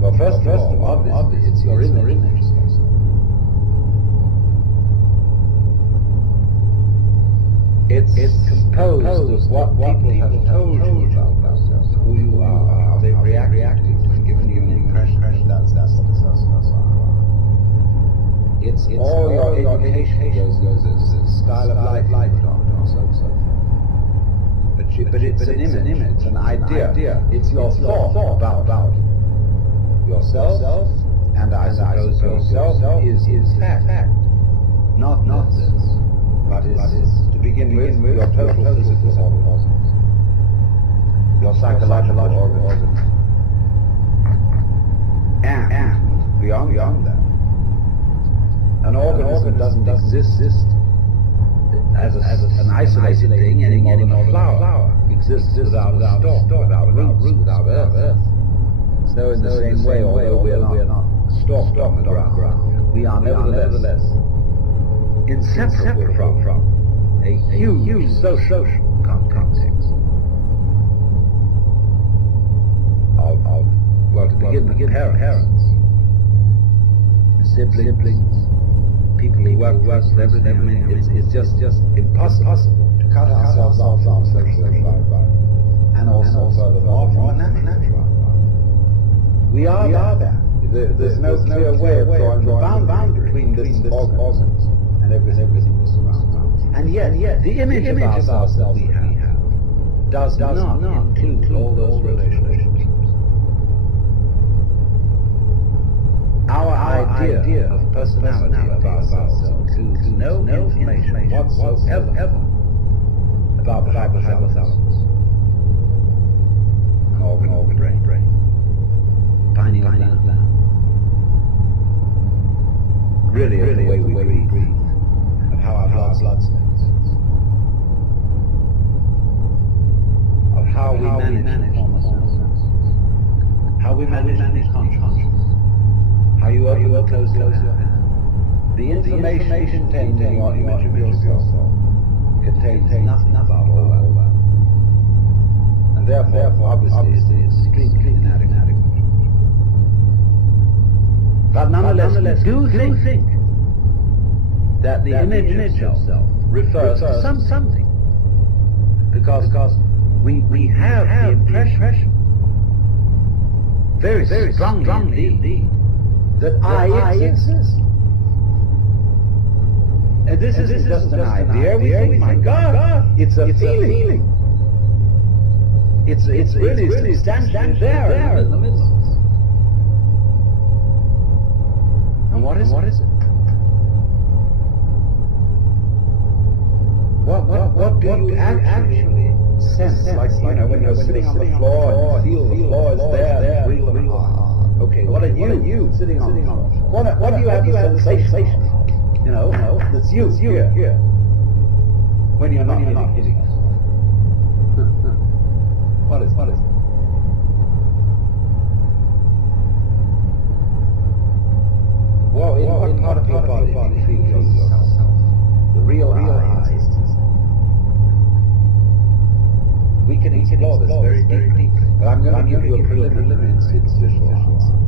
Well, first of all, obviously, it's your image. It's composed of what people have told you about yourself, who you are, how they've reacted to you, and given you an impression. That's what the person is. It's all your education goes as style of life, so. But it's an image, an idea. It's your thought about yourself, and I suppose yourself is fact, not this, but is to begin with your total physical organisms, your psychological organisms, and beyond that, an organism doesn't exist as an isolated thing any more than a flower exists without a stalk, without roots, without earth. So in the same way, although we are not stalked on the ground, we are nevertheless inseparable from a huge social context of well, to begin with, parents, siblings, people who work with us, everything. I mean, it's just impossible to cut ourselves off from social environment, and also furthermore from a natural environment. We are there. There's no clear way of drawing the boundary between this organisms and everything that surrounds us. And yet, the image of ourselves that we have does not include all those relationships. Our idea of personality of ourselves includes no information whatsoever about the hypothalamus, an organ brain, pineal gland. Really, the way we breathe, of how our blood cells, of how we manage hormones, how we manage consciousness, how you open or close your hand. The information contained in your image of yourself contains nothing about all that. And therefore, obviously, it's extremely inadequate. But nonetheless, do think that the image itself refers to something. Because we have the impression, very strongly indeed, that I exist. And this isn't just an idea. We think, my God, it's a feeling. It's really standing there in the middle of us. And what is it? What do you actually sense, like when you're sitting on the floor and you feel the floor is there, real and hard. Okay, what are you sitting on the floor? What do you have the sensation? That's you here. When you're not hitting us. What is? Well, in what part of your body do you feel yourself? The real eyes. We can explore this very deeply, but I'm going to give you a preliminary visual answer.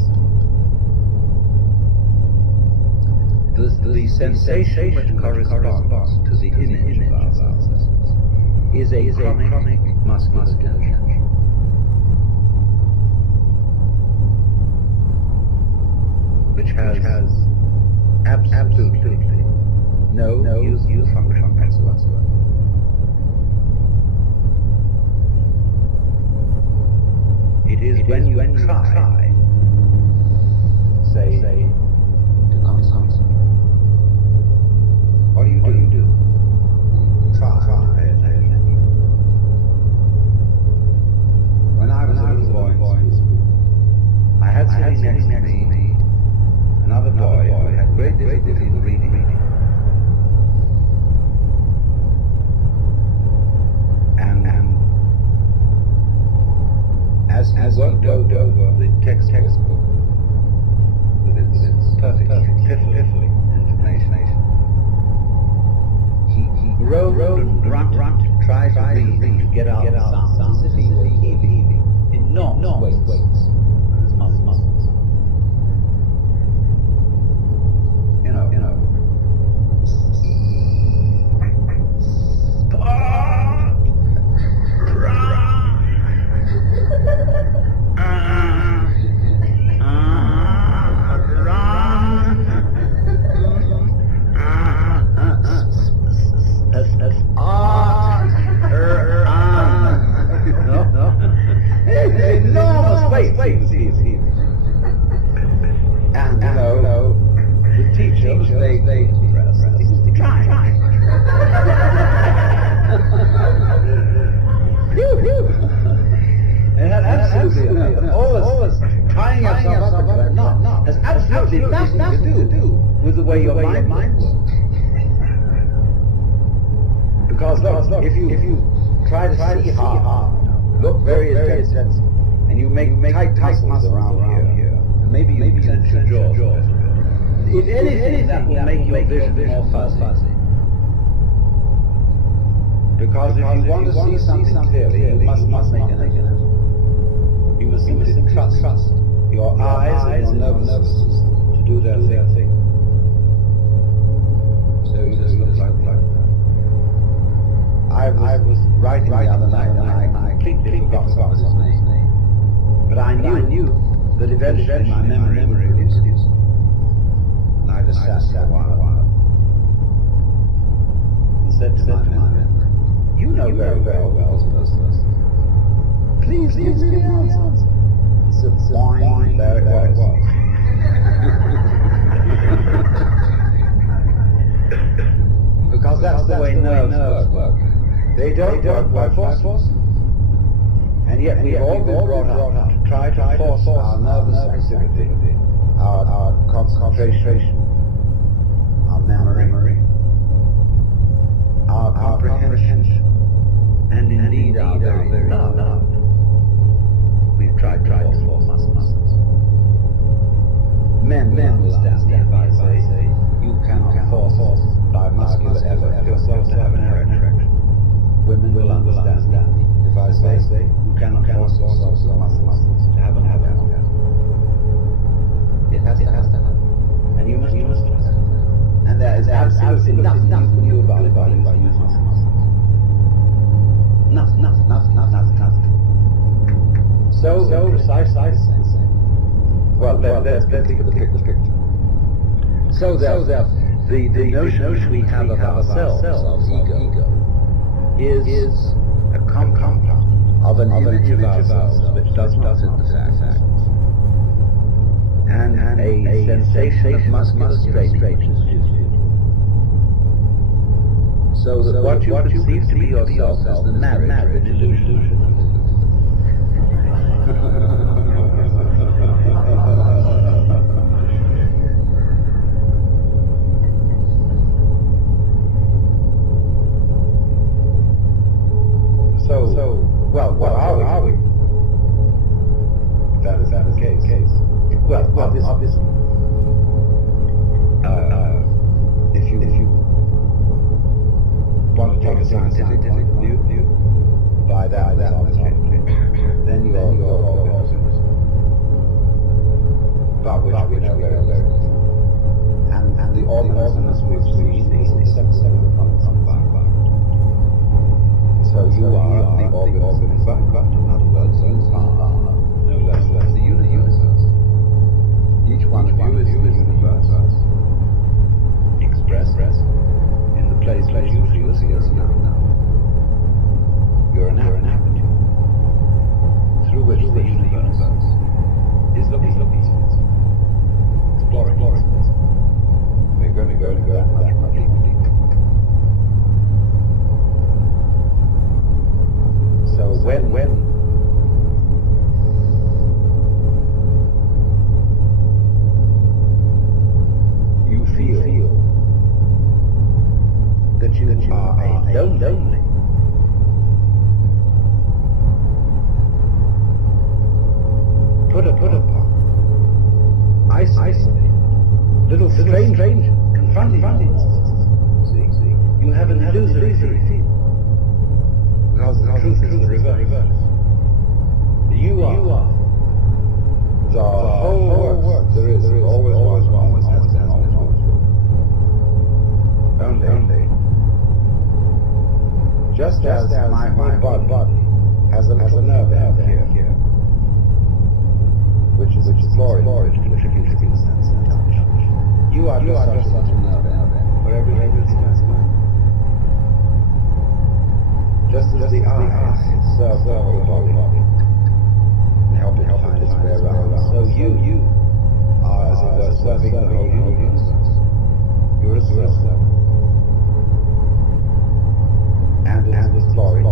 The sensation which corresponds to the image of ourselves is a chronic muscular tension. Which has absolutely no useful function whatsoever. It is when you try, say, to concentrate. What do you do? Try to pay attention. When I was a little boy in school, I had sitting next to me another boy who had great difficulty in reading. And as he worked over the textbook with its perfect piffling information, he groaned and grunted, tried to read, to get out sounds, as if he were heaving enormous weights on his muscles. Enormous weight. And the teachers, they try. And absolutely, all this tying yourself up to that has absolutely nothing to do with the way your mind works. Because look, if you try to see hard, look very intense, and you make tight muscles around here, and maybe you clench your jaws. If anything, that will make your vision more fuzzy. Because if you want to see something clearly, you must make an effort. You must simply trust your eyes and your nervous system to do their thing. So you just look like that. I was writing the other night and I completely forgot his name. But I knew that eventually my memory would produce it. And I just sat a while and said to my memory, you know very well this person. Please give me the answer. He said, fine, there it was. Because that's the way nerves work. They don't work by force. And yet we've all been brought up to try to force our nervous activity, our concentration, our memory, our comprehension, and indeed our very love. We've tried to force muscles. Men understand if I say you cannot force by muscular effort yourself to have an erection. Women will understand if I say you cannot force yourself with muscles to have an orgasm. It has to happen. And you must trust it. And there is absolutely nothing new about it by using muscles. Nothing. So precise sense. Well, let's look at the picture. So the notion which we have of ourselves, of ego, is a compound of an image of ourselves which does not fit the fact, and a sensation of muscular strain which is due. So that what you perceive to be yourself is the marriage of an illusion. So, well, what are we? That is the case. Well, obviously. If you want to take a scientific view, by that then you all organisms about which we know very little. And the organisms we've seen is inseparable from the environment. So you are the organism environment. In other words, you are no less the universe. Each one of you is the universe expressed in the place you feel here and now. You're an aperture through which the universe is looking, exploring. We're going to go much deeper. So when you feel that you are lonely, put upon, isolated, little strange, confronting. See, you have an illusory feeling. Because the truth is the reverse. You are the whole world. There is always one, has been, always will. Only, just as my whole body has a little nerve out here, which is exploring, which contributes to the sense of touch. You are just such a nerve out there, where everything is going. Just as the eye serves the whole body and help it find its way around. So you are, as it were, serving the whole universe. You're a servant. And exploring.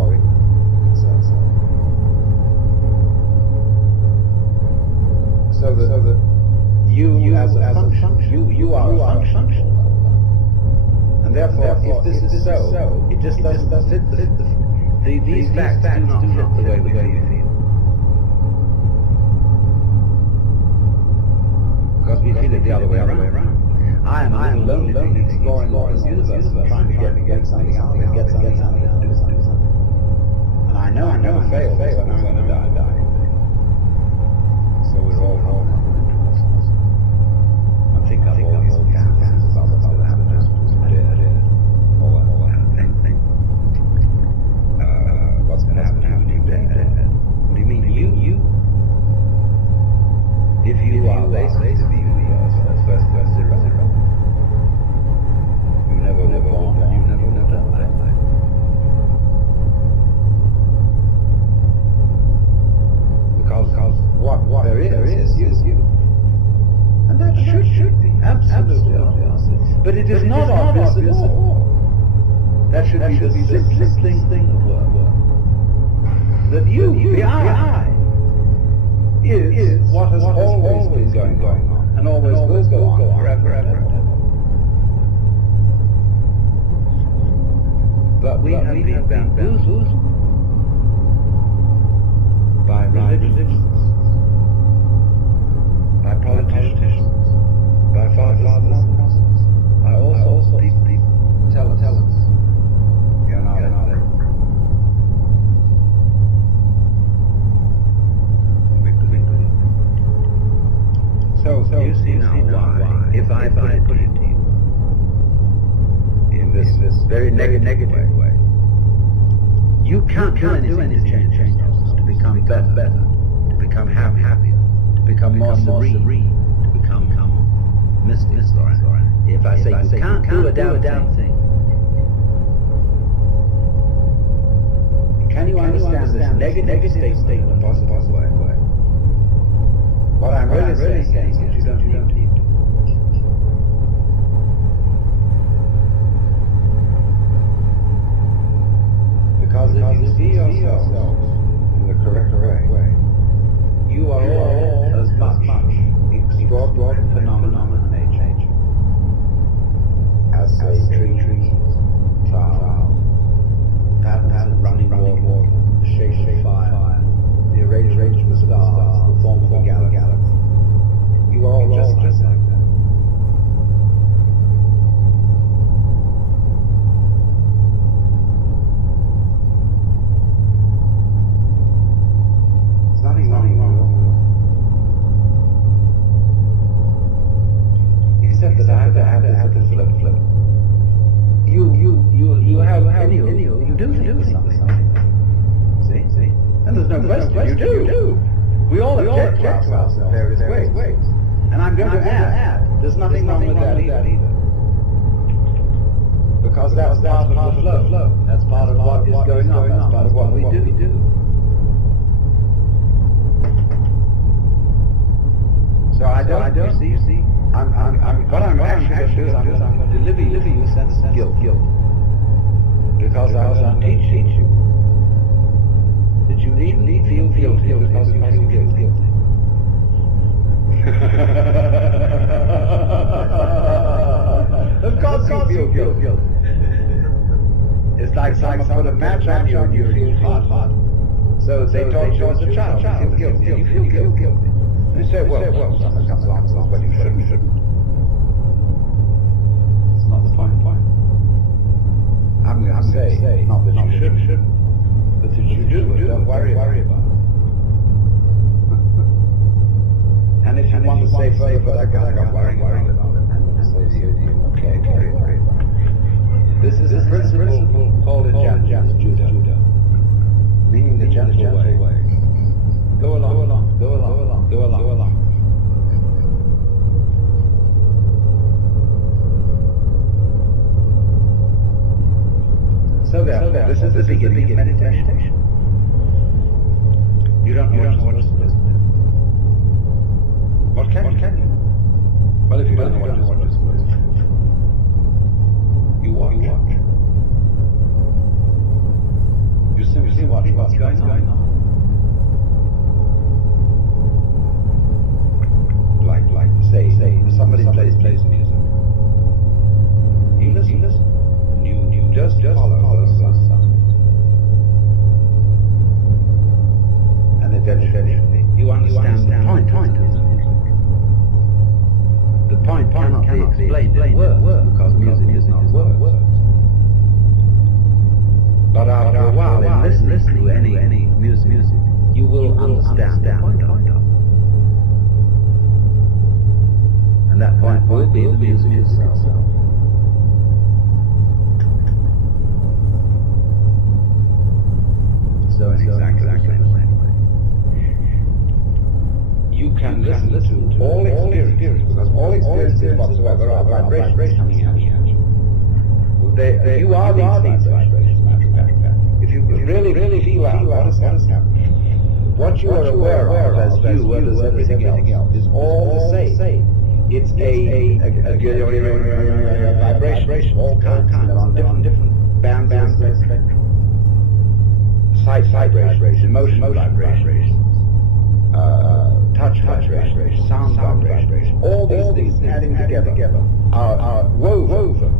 So that you as a function, you are a function. And therefore, if this is so, it just doesn't fit these facts do not fit the way we feel. Because we feel it the other way around. I am a lonely thing exploring this universe, trying to get something out of it, do something. And I know I never fail, and I'm going to die. So we're all interested. I think I've always fancies about what's going to happen all that thing. What's going to happen to you day? What do you mean, you? If you are basically the universe, first zero. You never born, you never die. Because what there is you. And that should be absolutely obvious. But it is not obvious at all. That should be the simplest thing of work. That you, the I, is what has always been going on, and always will go on forever. But we have been bamboozled by religions, by politicians, by fathers, by all sorts of people tell us. You're not anything. So you see now why, if I put it to you in this very negative way, you can't do anything to change to become better, to become happier, to become more serene, to become mystic. If I say you can't do a damn thing, can you understand this negative statement possible way? What I'm really saying is you don't need to. you do think something. See? And there's no question, you do. We all object to ourselves in various ways. And I'm going to add, there's nothing wrong with that either. Because that's part of the flow. That's part of what is going on. That's part of what we do. So I don't, you see, what I'm actually going to do is I'm going to deliver you a sense of guilt. Because I will teach you that you needn't feel guilty because you feel guilty. Of course you feel guilty. It's like someone put a match on you and you feel hot. So they told you as a child, you feel guilty. You say, well, someone comes along and says, well, you shouldn't. It's not the point. I'm going to say, not that you shouldn't, but that you do, don't worry about it. And if you want to say further, but I can't worry about it, I'm going to say to you, okay. This is a principle called in Japanese judo, meaning the gentle way. Go along. So therefore, this is the beginning of meditation. You don't know what you're supposed to do. What can you? Well, if you don't know what you're supposed to do, you watch. You simply watch what's going on. Like say somebody plays music. You listen, and you just follow those sounds. And eventually you understand the point of the music. The point cannot be explained in words because music is not words. But after a while, in listening to any music, you will understand the point of it. And that point will be the music itself. So exactly the same way. You can listen to all experiences, because all experiences whatsoever are vibrations coming out of you. You are these vibrations, matter of fact. If you really feel out what is happening, what you are aware of as you and as everything else is all the same. It's a vibration, all kinds, on different bands of the spectrum. Sight vibrations, emotional vibrations, touch vibrations, sound vibrations, all these things adding together are woven.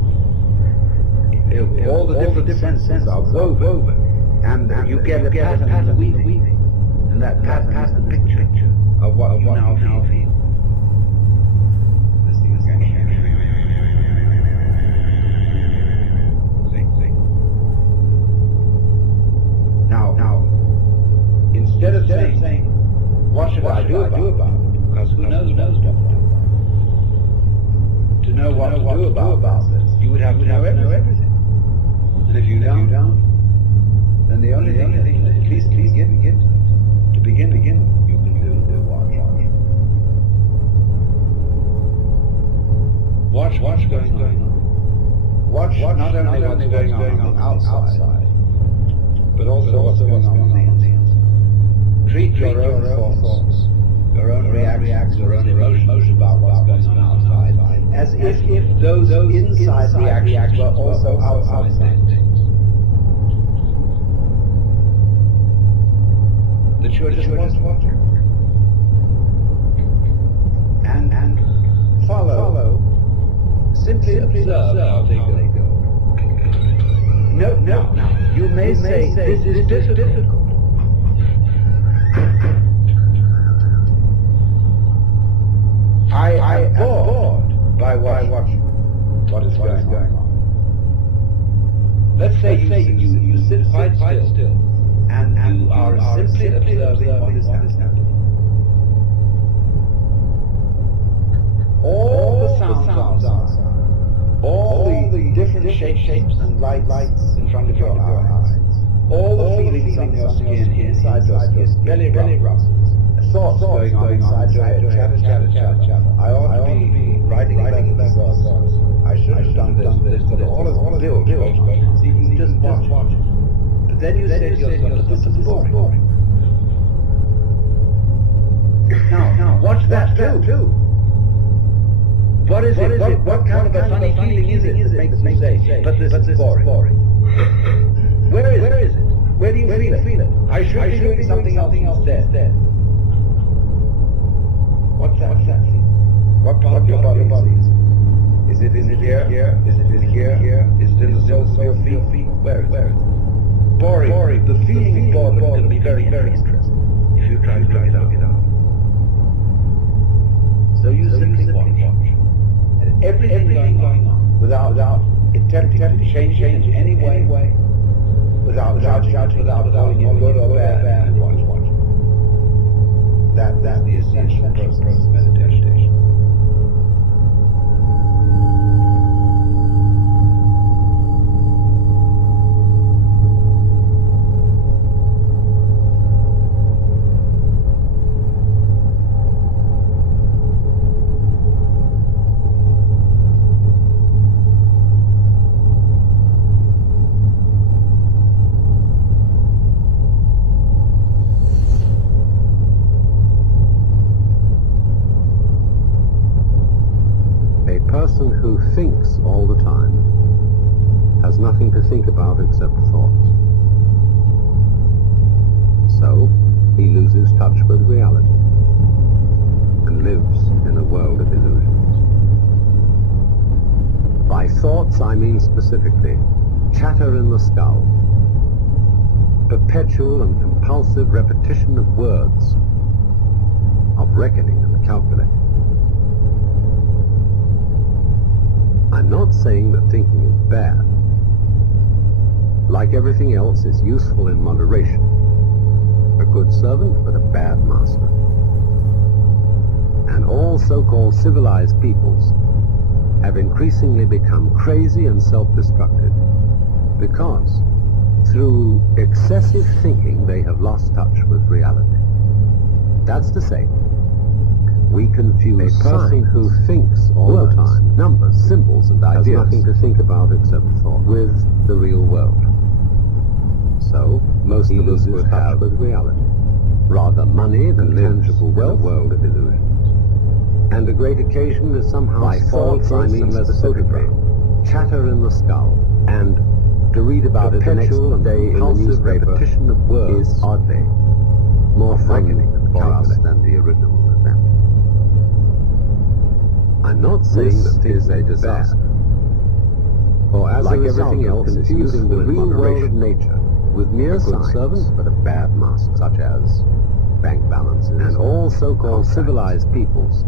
All the different senses are woven, and you get a pattern weaving, and that pattern is the picture of what you now feel. Now, instead of saying, what should I do about it? Because who knows what to do. To know what to do about this, you would have to know everything. And if you don't, then the only thing, at least to begin, you can do watch. Watch what's going on. Watch not only what's going on outside, but also what's going on the inside. Treat your own thoughts, your own reactions, your own emotions about what's going on outside, as if those inside reactions were also outside things. That you are just watching. And follow, simply observe how they go. No. You may say this is difficult. I am bored by what is going on. Let's say you sit quite still and you are simply observing what is happening. All the sounds outside, all the different different shapes and lights in front of your eyes. All the feelings on your skin, inside your skin, belly rub. Thoughts going on inside your head, chatter. I ought to be writing a letter to myself. I should have done this, but all is built. See, you just watch it. But then you say to yourself, this is boring. Now, watch that too. What is it? What kind of a funny feeling is it that makes me say, but this is boring? Where is it? Where do you feel it? I should be doing something else instead. What's that feeling? What part of your body is it? Is it in here? Is it in here? Is it in the soles of your feet? Where is it? Boring. The feeling of boredom can be very, very interesting if you try to look it out. So you simply watch. And everything going on without attempting to change in any way, without judging, without calling it good or bad, watch. That's the essential process of meditation. Person who thinks all the time has nothing to think about except thoughts. So he loses touch with reality and lives in a world of illusions. By thoughts I mean specifically chatter in the skull, perpetual and compulsive repetition of words, of reckoning and calculating. I'm not saying that thinking is bad. Like everything else, it's useful in moderation. A good servant, but a bad master. And all so-called civilized peoples have increasingly become crazy and self-destructive because through excessive thinking they have lost touch with reality. That's to say, we confuse a person who thinks all the time, numbers, symbols, and ideas, has nothing to think about except thought, with the real world. So, most of us would have with reality. Rather money than tangible wealth, a world of illusions. And a great occasion is somehow by thoughts, I mean specifically, chatter in the skull, and to read about it the next day in the newspaper repetition of words is oddly more frightening for us than the original event. I'm not saying that this is a disaster, for as like everything else, it's using the real world of nature with mere signs, servant but a bad master, such as bank balances and all so-called civilized peoples.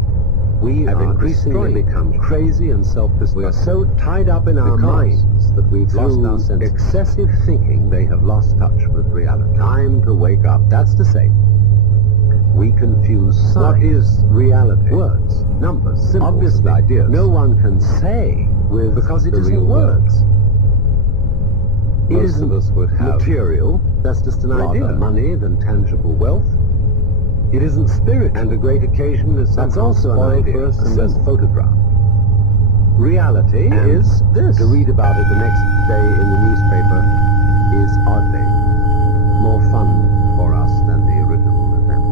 We have increasingly become crazy and self-destructive. We are so tied up in our minds that we've lost our sense. Excessive thinking, they have lost touch with reality. Time to wake up. That's to say, we confuse signs. What is reality? Words, numbers, symbols, obviously ideas. No one can say with because it isn't words. Most of us would have material. That's just an idea. Rather money than tangible wealth. It isn't spirit, and a great occasion is that's also an idea for us and that's photographed. Reality is this. To read about it the next day in the newspaper is oddly more fun for us than the original event.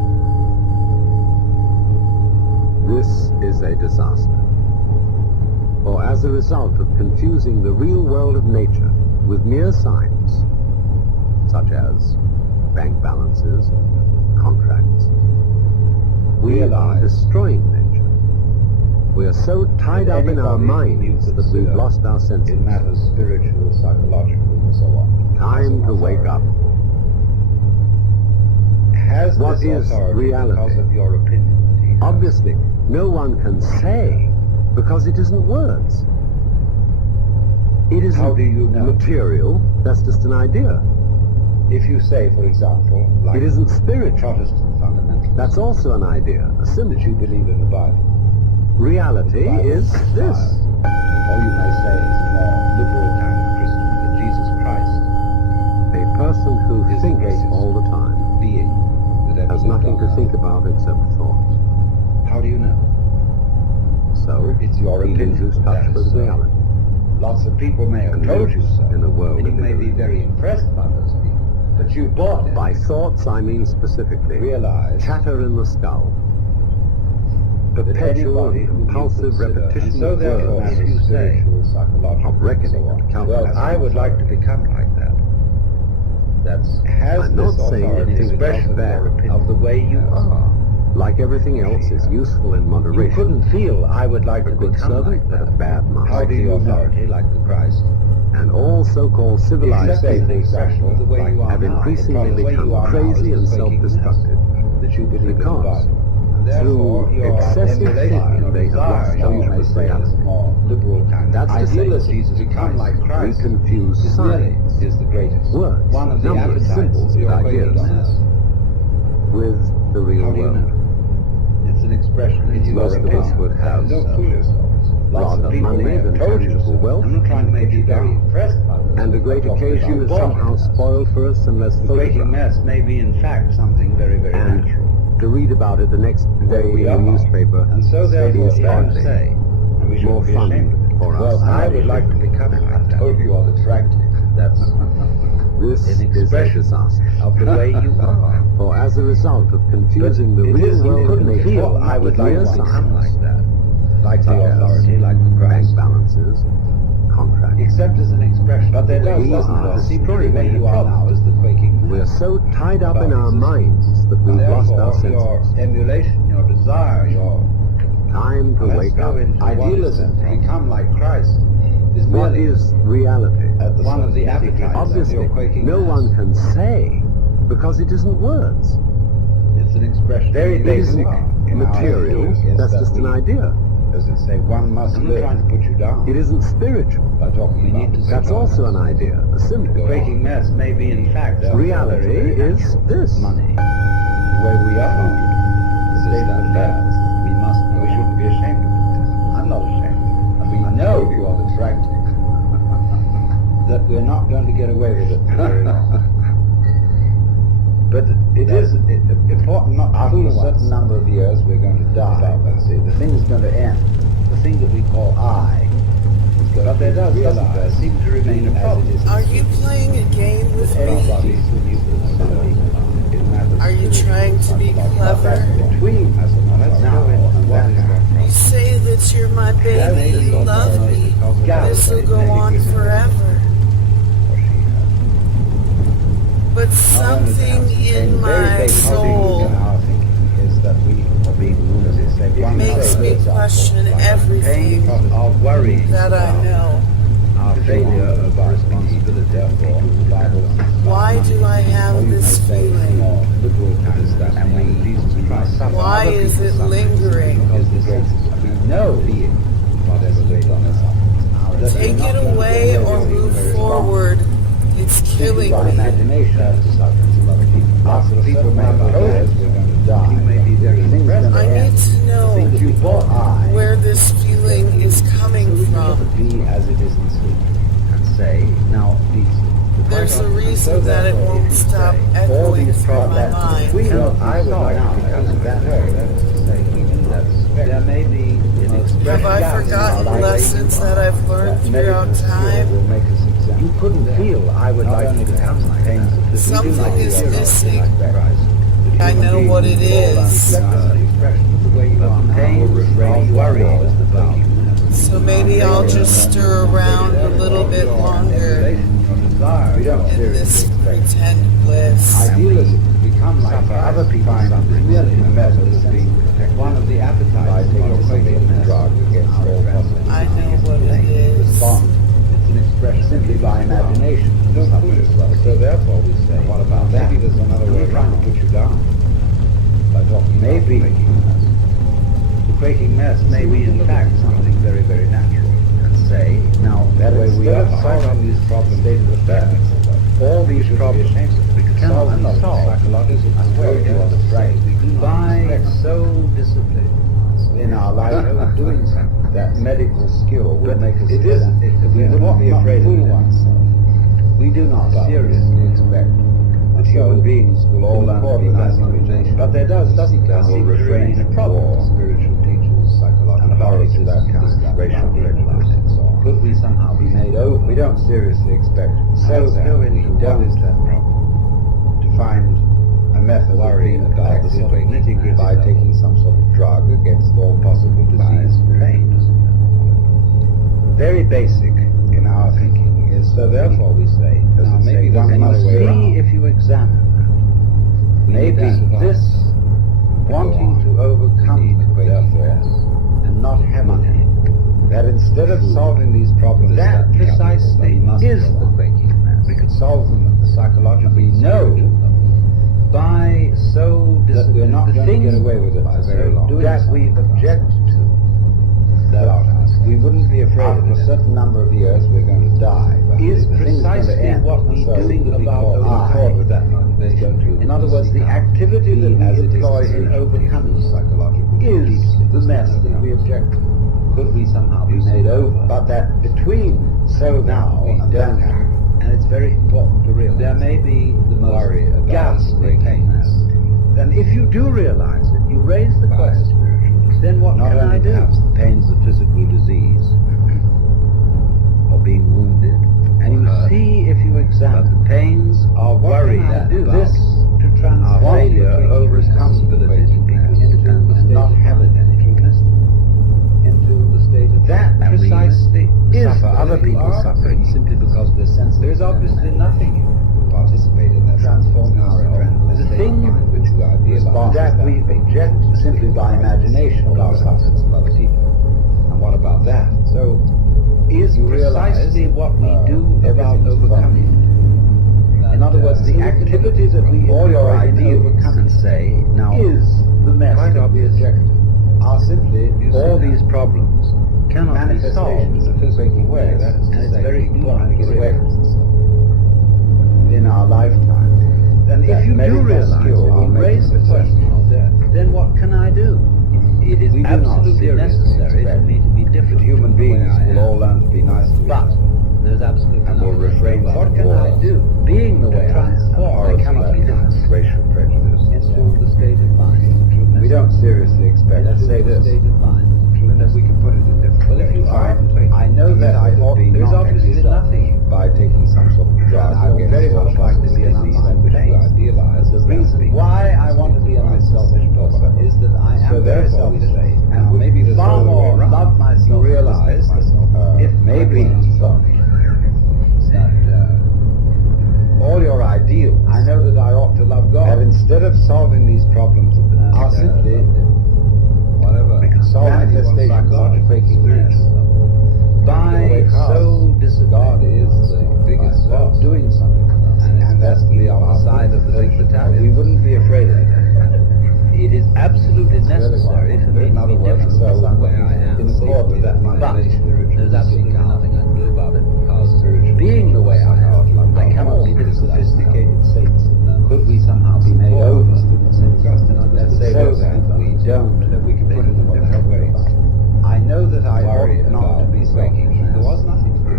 This is a disaster. For as a result of confusing the real world of nature with mere signs, such as bank balances and contracts, we are destroying nature. We are so tied up in our minds that we've lost our senses. In matters spiritual, psychological, and so on. Time to wake up. Has what is reality? Because of your opinion? Obviously, no one can say because it isn't words. It isn't how do you know? Material. That's just an idea. If you say, for example, like it isn't spirit, Protestant fundamentalism. That's also an idea, a symbol. That you believe in the Bible. Reality is this. Or you may say it's a more liberal Lots of people may have and told lives you so, in a world and you of may be illusion. very impressed by those people, but you bought it. By thoughts, I mean specifically Realize chatter in the skull, that perpetual anybody and who you compulsive consider, repetition and so of therefore, words, if you say, of reckoning and well, calculation. I would like to become like that. Has I'm this not saying authority anything expression bad of the way you are. Like everything else, is useful in You moderation. couldn't feel I would like A to good become servant, like but a that. bad master. Like the authority, like the Christ. And all so-called civilized If you say, for peoples example, the way you are have now, increasingly the way you become are now crazy is and the quaking mess self-destructive that you believe in the because Bible. And therefore, through your excessive emulation, thinking your they have desire, lost you touch may with say, is reality. more liberal kind That's of to say, idealism. Jesus become like We Christ confuse is really science, is the greatest. words, One of the numbers, appetites symbols, of your and quaking ideas mess. with the real How do you world. know? It's an expression that you Most are of us would have Don't fool yourselves. Lots rather of people money may have than told you tangible so. wealth, I'm not trying to make you very impressed by this. and a great I'm talking occasion is about somehow boredom. spoiled for us unless The quaking photographed. mess may be in fact something very, very And natural. to read about it the next day We in are. a newspaper And so therefore, is if you hardly say, and we more shouldn't be fun ashamed of it. for us. Well, I would like to become like that. I told you all the attractive. That's This an is a expression disaster. of the way you are. For as a result of confusing the It real is, you world couldn't nature feel I would with like mere to become science, like that. Like the such as authority, like the bank Christ. balances, contracts. Except as an expression. But there does, We doesn't are there, seem to destroying remain the a problem. Now is the quaking We are mess. so tied up about in our existence. minds that we've lost our Therefore, your senses. emulation, your desire, your Time to wake up. idealism to become like Christ is What merely is reality? at the one of the appetites of Obviously, your quaking no mess. one can say because it isn't words. It's an expression. Very It basic isn't in our material. thinking is That's that just an we- idea. Does it say one must live? I'm not trying to put you down. It isn't spiritual. By talking We need about to That's That's also an idea, a the symbol. quaking mess may be in fact Reality very, very is natural. this. Money. The way we are. The state of affairs. We must go. We shouldn't be ashamed of it. I'm not ashamed. We know you are the tractor. That we're not going to get away with it for very long. But it is important not to fool a certain number of years we're going to die. See, the thing is going to end. The thing that we call I is going but there does, doesn't there, seem to remain a problem. Are you playing a game with me? Are you trying to be clever? Between us now and then. You say that you're my baby, you love me. This will go on forever. But something in my soul makes me question everything that I know. Our failure of our responsibility, therefore, Why do I have this feeling? Why is it lingering? We know whatever they've done is Take it away or move forward. It's killing by me. imagination. After people may have told us we're going to die, you may be very impressed. I need to know where this feeling is coming from. Be as it is in sleep, and say, now these. There's a reason that it won't stop echoing through my mind. I would like to become that way. There may be Have I forgotten lessons that I've learned throughout time? You couldn't feel I would like to become like that. Something is missing. I know what it is. So maybe I'll just stir around a little bit longer in this pretend bliss. Idealism become like other people something really the method is being one of the appetites of your quaking drug against all possible. I know what it is. Respond. It's an expression simply by imagination. Don't fool yourself. So therefore we say, what about that? Maybe there's another way trying to put you down. By talking maybe the quaking mess may be in fact something very, very natural. And say, now that way we are solving these problems state of affairs. All these problems we can solve psychologically. I swear you are the right. By so disciplined in our life of doing something, that medical skill will make us. It isn't. We wouldn't be afraid of oneself. We do not seriously expect that human beings will all organize organization. But there doesn't there seem to remain a problem. Spiritual teachers, psychological and horror to that kind of racial prejudice and so on. could we somehow be made over? We don't seriously expect so that go we into what don't is that to find a method Worry of being about the effective sort of nitty-gritty by stuff. taking some sort of drug against all possible disease and pain. Very basic in our thinking is So therefore we say, now maybe there's one another must way see around. if you examine that. Maybe this wanting to overcome the quaking mass and not having any, that instead of solving these problems, that precisely is the quaking mass. We could solve them psychologically. We know by so that we're not the going to things get away with it for very long. that we object to. That we wouldn't be afraid after a certain number of years we're going to die. Is precisely what we do about overcoming with that motivation. In other words, the activity that we employ in overcoming psychological is the method that we object to. Could we somehow be made over? But that between so now and then, and it's very important to realize, there may be the most ghastly pains. Then if you do realize it, you raise the question, then what can I do? Perhaps the pains of physical disease or being wounded, and you see if you examine the pains of worry that do this to transform failure overcome the people into and not have it any trueness into the state of that precisely is other people suffering simply because they're sensitive. There is obviously nothing you participate in that transforming the thing which we idealize that we object simply by imagination of our sufferings of other people. And what about that? So is precisely what we do about overcoming it. In other words, the activity that we all your ideas overcome and say now is the method that we object to are simply all these problems cannot be solved in a physical way, and it's very important to get away from in our lifetime. Then if you do realize it, you raise the question of death, then what can I do? It is absolutely necessary for me to be different. Human beings will all learn to be nice to each other. There's absolutely and will refrain from what can I do? Being the way I am, I cannot be different. Racial prejudice into the state of mind. We don't seriously expect, let's say this, that we can put it in different ways. Well, if you find, I know that I ought to be there's obviously nothing by taking some sort of drug. I would very much like to be an unselfish person. The reason why I want to be an unselfish person is that I am very selfish and maybe far more love myself. You realize that if maybe all your ideals, I know that I ought to love God. And instead of solving these problems are simply whatever manifestations of the quaking mass by so disregard is the biggest boss doing something, and that's to be on the side of the big battalion. We wouldn't be afraid of it. It is absolutely necessary for me to be different from the way I am. In accord with that, but there's absolutely nothing I can do about it because being the way I am, I cannot be the sophisticated saints. Could we somehow be made over? Let's say that we don't, that we can put it in different ways. I know that I ought not to be quaking. There was nothing to do,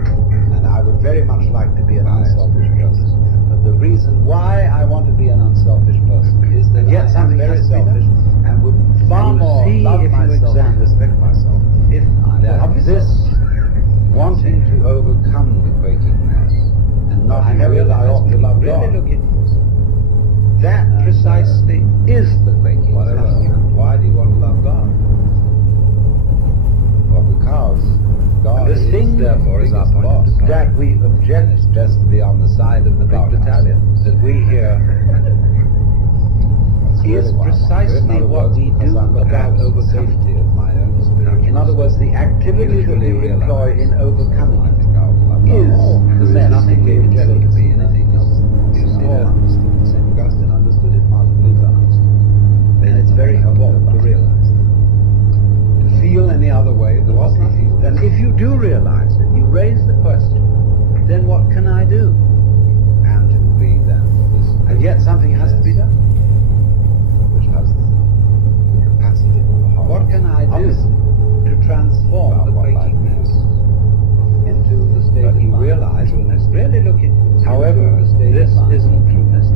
and I would very much like to be an unselfish person. But the reason why I want to be an unselfish person is that yet something very selfish and would far more love myself and respect myself if this wanting to overcome the quaking mass and not having I ought to love God. Really look into this. That precisely is the quaking mass. Why do you want to love God? Well, because God is, therefore, is our boss. That we object just to be on the side of the big battalion. That we here is precisely what we do about overcoming of my own spirit. In other words, the activity that we employ in overcoming it is the method we object to be anything else. You see that? St. Augustine understood it, Martin Luther understood it. And it's very important to realize. To feel any other way, there was nothing. Then if you do realize it, you raise the question, then what can I do? And to be then this. And yet something has to be done. Which has the capacity of the heart. What can I do to transform the quaking mass into the state of mind? But you realize, when you really look into it, however, this isn't trueness.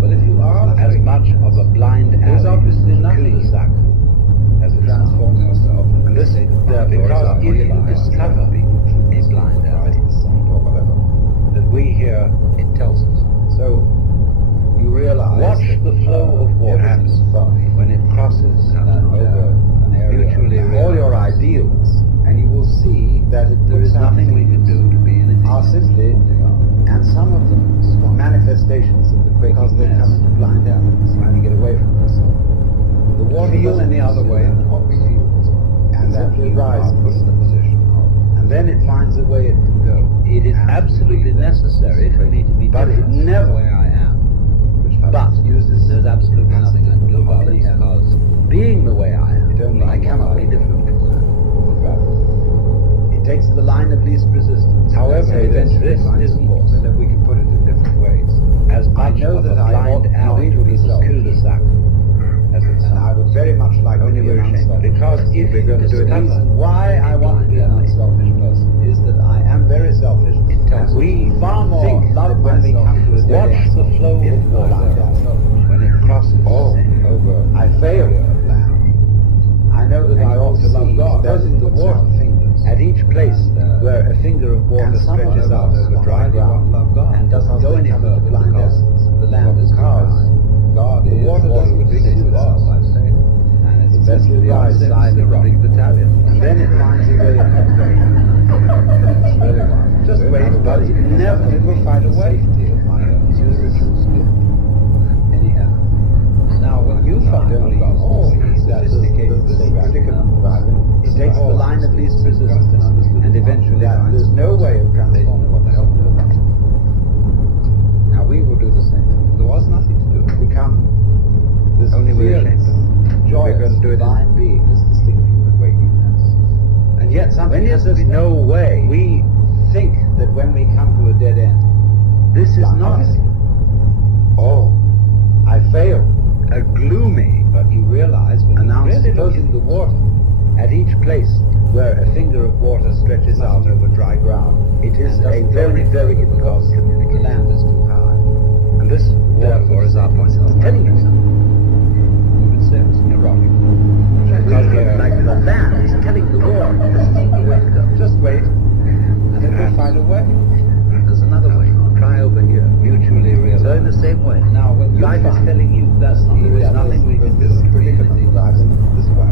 But if you are as much of a blind alley, there's obviously nothing as to transform yourself. And this, because if you discover finds a way it can go. It is absolutely necessary for me to be different from the way I am. But there's absolutely nothing I can do about it, because being the way I am, I cannot be different from that. It takes the line of least resistance. However, eventually this isn't so that we can put it in different ways. as much know of that a I blind ought not alley to to be people's selfish. cul-de-sac as it And I would very much like to Only be an we're ashamed. unselfish Because person. if We're you going to do it. The discover reason why I a want to be an blind alley, unselfish person is that I am very selfish. it tells We far more think love that when we myself come to a dead watch end, the flow in of water water, when it crosses over I fail of land. I know that I ought to love God. Supposing the water fingers at each place and, where a finger of water and someone stretches out else over dry ground love God and doesn't because go they any come further into blind because essence. The land is because God the is water doesn't pursue us, I say, and it's It's best simply to be on right the side side of of the a big battalion. And then it finds a way of conversion. That's really why. Just wait, but it never will find a way. Safety of my own spiritual skill. Anyhow. Now, when you find Don't these go. That sophisticated this things, predicament it takes the line of least resistance and eventually that finds there's no way of transforming what the hell do about it. Now we will do the same thing. there was nothing to do. Become this Only we're fearless, ashamed of. joyous, We're going to do it divine being is distinctly the wakingness. And yet something When has there's to be no done. way, We think that when we come to a dead end, this is like, not oh, I failed. a gloomy, But you realize when Announce you really supposing look the in the water, at each place where a finger of water stretches out over dry ground, it is and a doesn't go very, any very further because important the communication. land is too high. And this, therefore, is our point. It's telling you something. We would say it's neurotic. Because like the land is telling the water, this isn't the way to go. Just wait, and it will find a way. There's another way. Try over here. Mutually realized. So in the same way, Now, when you life is find telling you that's not there is nothing we can do. This predicament lies in this way.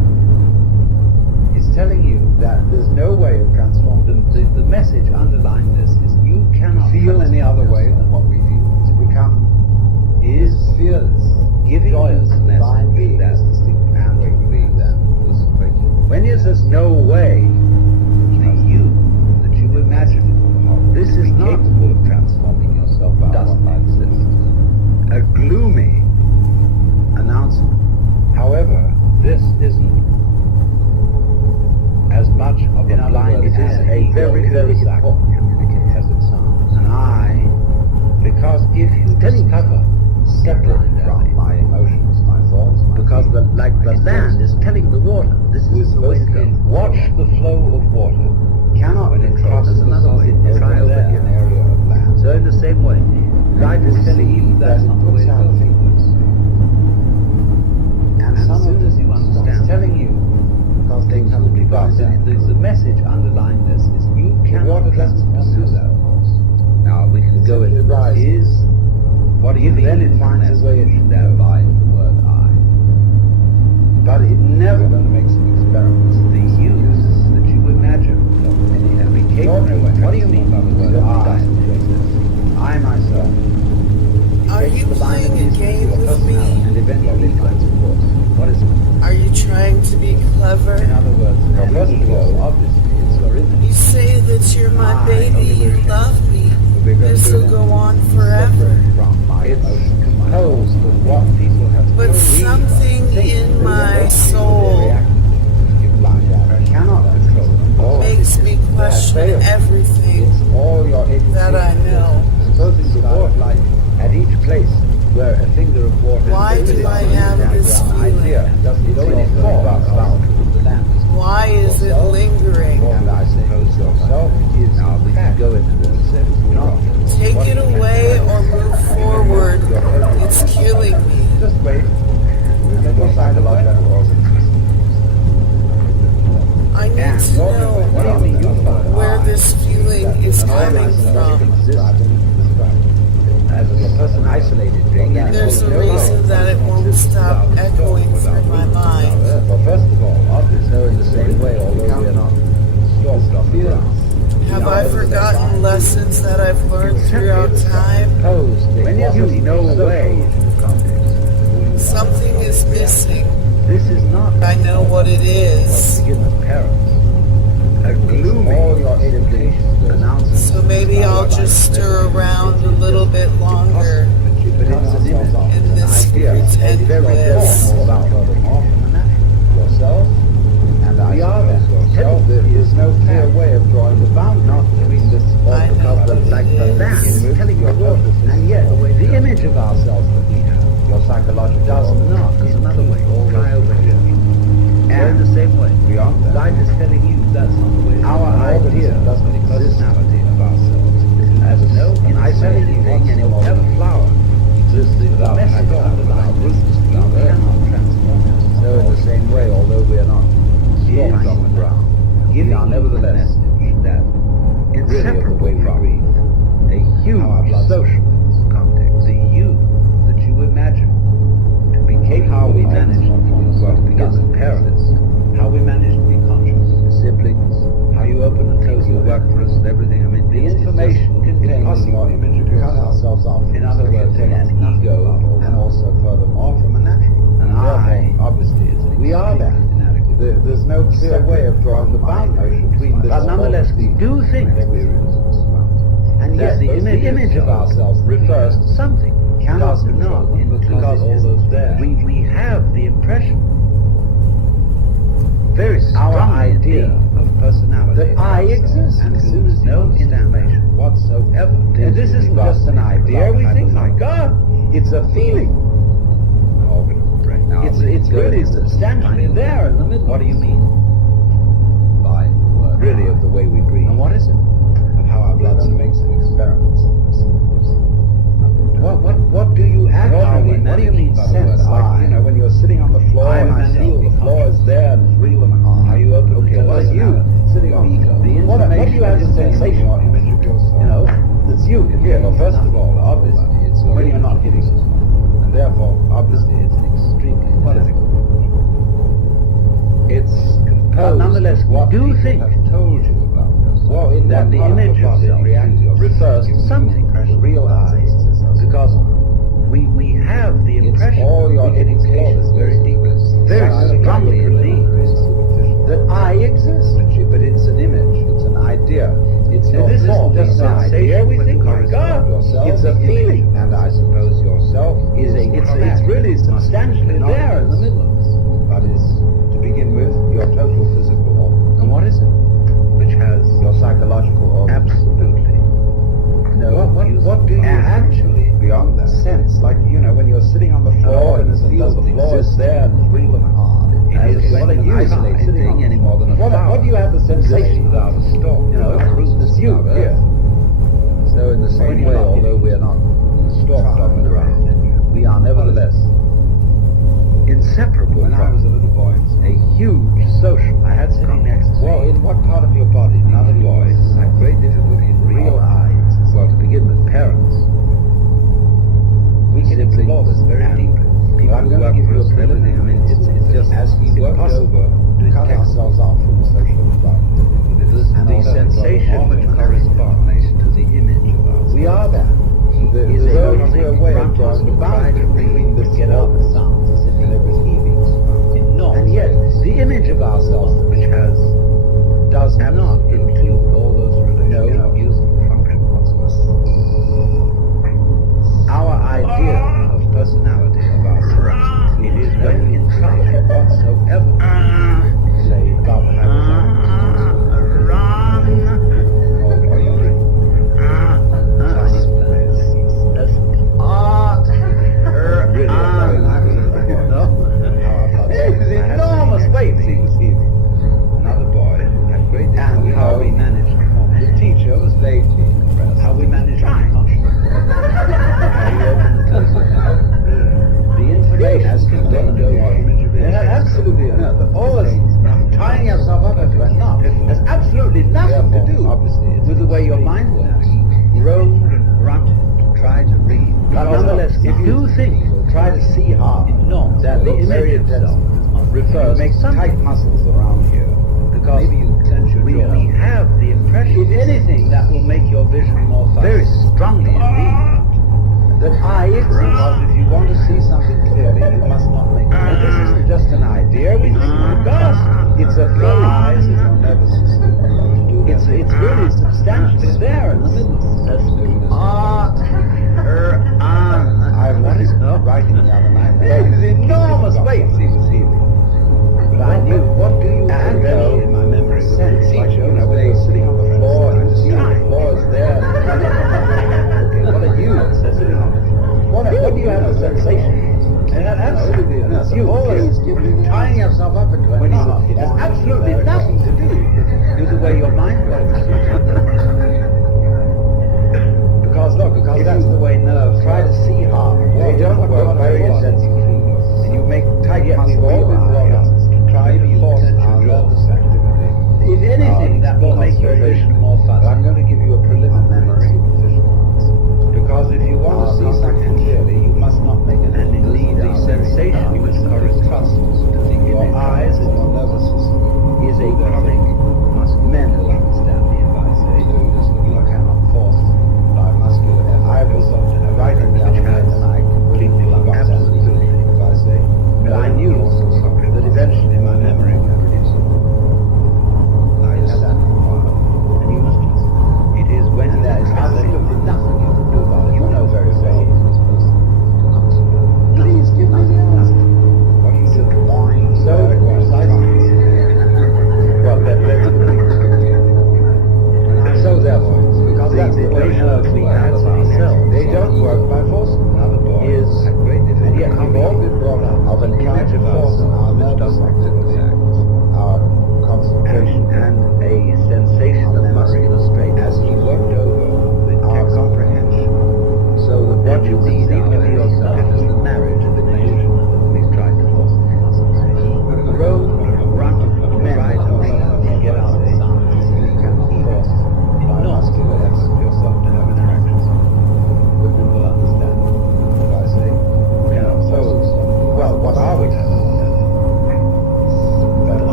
It's telling you that there's no way of transforming. The message underlying this is you cannot Feel any other way than what we feel. To become is fearless, giving joyous, you the divine message being that is distinct and from believe that. this equation. When is there's no way, the you that you imagine, this is not capable of transforming yourself out doesn't of exist. A gloomy announcement. However, this isn't as much of In a other blind words, it is alley a very, very cul-de-sac important communication as it sounds. And because if you discover Separate blind alley, from my emotions, my thoughts, my because the feelings, like the my land is telling the water, this is the way to go. Watch the flow of water. cannot when it control crosses the another way. solid Try over there, here. an area of land. So in the same way, life is telling you that's not the way to go. And as some soon of as you it understand starts telling you, because things will be because the message underlying this is you The cannot water doesn't pursue pursue that. that course. Now we can go into Right. this. Is what do you mean? Then it finds a way it there by the word I. But it never going to make some experiments. The use that you imagine and be capable of. What do you mean by the word I? I myself. Are you playing a game with me? And eventually finds a course. What is it? Are you trying to be clever? In other words, first of all, obviously, it's your image. You say that you're my baby, you love me. This will go on forever. From my It's emotions, my composed thoughts. of what people have But told me. something in my soul Cannot control them. makes me question everything It's all your that I know. Supposing the water light at each place where a finger of water Why is do I have this feeling? doesn't go any further about the land is Why is it lingering? and I suppose yourself is now we can go into this. Take it away or move forward. It's killing me. just wait. We'll find a lot better I need to know where this feeling is coming from. As a person isolated being, There's a reason that it won't stop echoing through my mind. Well, first of all, obviously, so in the same way, although we are not stalked on the ground. Have I forgotten lessons that I've learned throughout time? when you no way, Something is missing. this is not I know what it is. begin with parents. a gloomy all your education announcement. So maybe I'll just stir around a little bit longer But it's an image, in this idea, pretend very bliss. more about furthermore from the natural. yourself, and I We are suppose that. yourself. There's no clear way of drawing the boundary Not between this I know because what like it the is. land is telling your purpose, and yet the image of ourselves that we have, your psychological does not. There's another way. Try over here. And in the same way, beyond that. life is telling you that's not the way. Our idea doesn't exist. Personality of ourselves has no isolated thing, and it will possible never flower. Exists without without message God, underlying without this. roots, You without earth. cannot transform yourself. So in the same way, although we are not Yes. stopped on the ground, Giving we are nevertheless message that really of the inseparable way we from breathe. a huge Our blood social context, the you that you imagine to be capable How we of manage well, to begin with parents, how we manage to be conscious, siblings, how you open and close your work for us and everything. I mean, the information contained in your image of cut yourself. ourselves off. In other words, an an ego, and also furthermore from a natural. And therefore, obviously, is an we are that. inadequate. There's no clear way of drawing the boundary between this. But nonetheless, we do think and yet the image of ourselves refers to something. Cannot Does control not, them because because it isn't there. we have the impression, very Our strong idea of personality that I exist, and as soon as no you information whatsoever. And this isn't just an idea. We think, my God, it's a feeling. it's really substantially there in the middle. What do you mean? By the word Really, of the way we breathe. And what is it? Of how our blood makes experiments. What do you actually? What do you mean sense? Like, you know, when you're sitting on the floor I and myself feel the be floor is conscious. there and it's real and How you open and okay, close well, it you now. sitting on Ego. the The what do you have as a sensation? image of yourself. You know, it's you. Yeah, well, first of all, obviously, it's when you're not hitting someone. And therefore, obviously, it's an extremely political. It's composed. But nonetheless, of we what do people think have told you about yourself. Well, in that one the part of image the body itself reacts refers to something. real eyes. Because we have the It's impression all your we can explore education this very deeply, Very very strongly indeed, that I exist. But it's an image, it's an idea. It's Now, your this isn't thought, just it's an an idea. idea. We We think, think, my God, it's a feeling. And I suppose yourself is a it's really substantially there in the middle of us. But is, to begin with, your total physical organ. And what is it? Which has Your psychological organ. absolutely no What do you actually, beyond that sense, like, you know, when you're sitting on the floor and feel the floor is there and it's real and hard. It is what when are you you isolated sitting thing any more than a flower. what do you have the sensation without a stalk, You know, it's you here. So in the When same you're way, not although we are not stalked on the ground, we are nevertheless inseparable when I was a from little boy, a huge social. I had sitting next to well, me in what part of your body? another boy who had great difficulty in real eyes. Well, to begin with, parents. We can explore this very deeply. People I'm who going to work give for you a us and everything. I mean, it's just as we worked impossible over to to cut detect ourselves off from the social environment. the also sensation from which the corresponds to the image of ourselves. We are that. Is There's a no something clear way of confront us drawing the to try boundary to read, between the to get up the sounds as if and there was heaving And yet, the image of ourselves, which does not include all those relations of use and function whatsoever. Our idea of personality of ourselves, it is no information whatsoever. Say about enormous weight he was heaving. Another boy had great difficulty how we managed to form. The teacher was vaguely impressed. How we managed to be conscious. How we opened and closed it. The information has contained over image of it. Absolutely. All this tying yourself up into a knot has absolutely nothing to do with the way your mind works. Roamed and grunted to try to read. But nonetheless, if you think, try to see hard, that the image itself refers make to something. tight muscles around here. Because Maybe you clench your we jaw. have the impression, if anything, that will make your vision more very strongly indeed. That I exist. Because if you want to see something clearly, you must not make it. And this isn't just an idea. We think, my gosh, it's a feeling. It's your nervous system.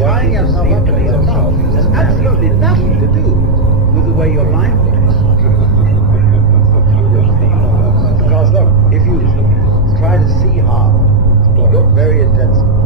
tying yourself up to yourself has absolutely nothing to do with the way your mind thinks. Because look, if you try to see hard, look very intensely,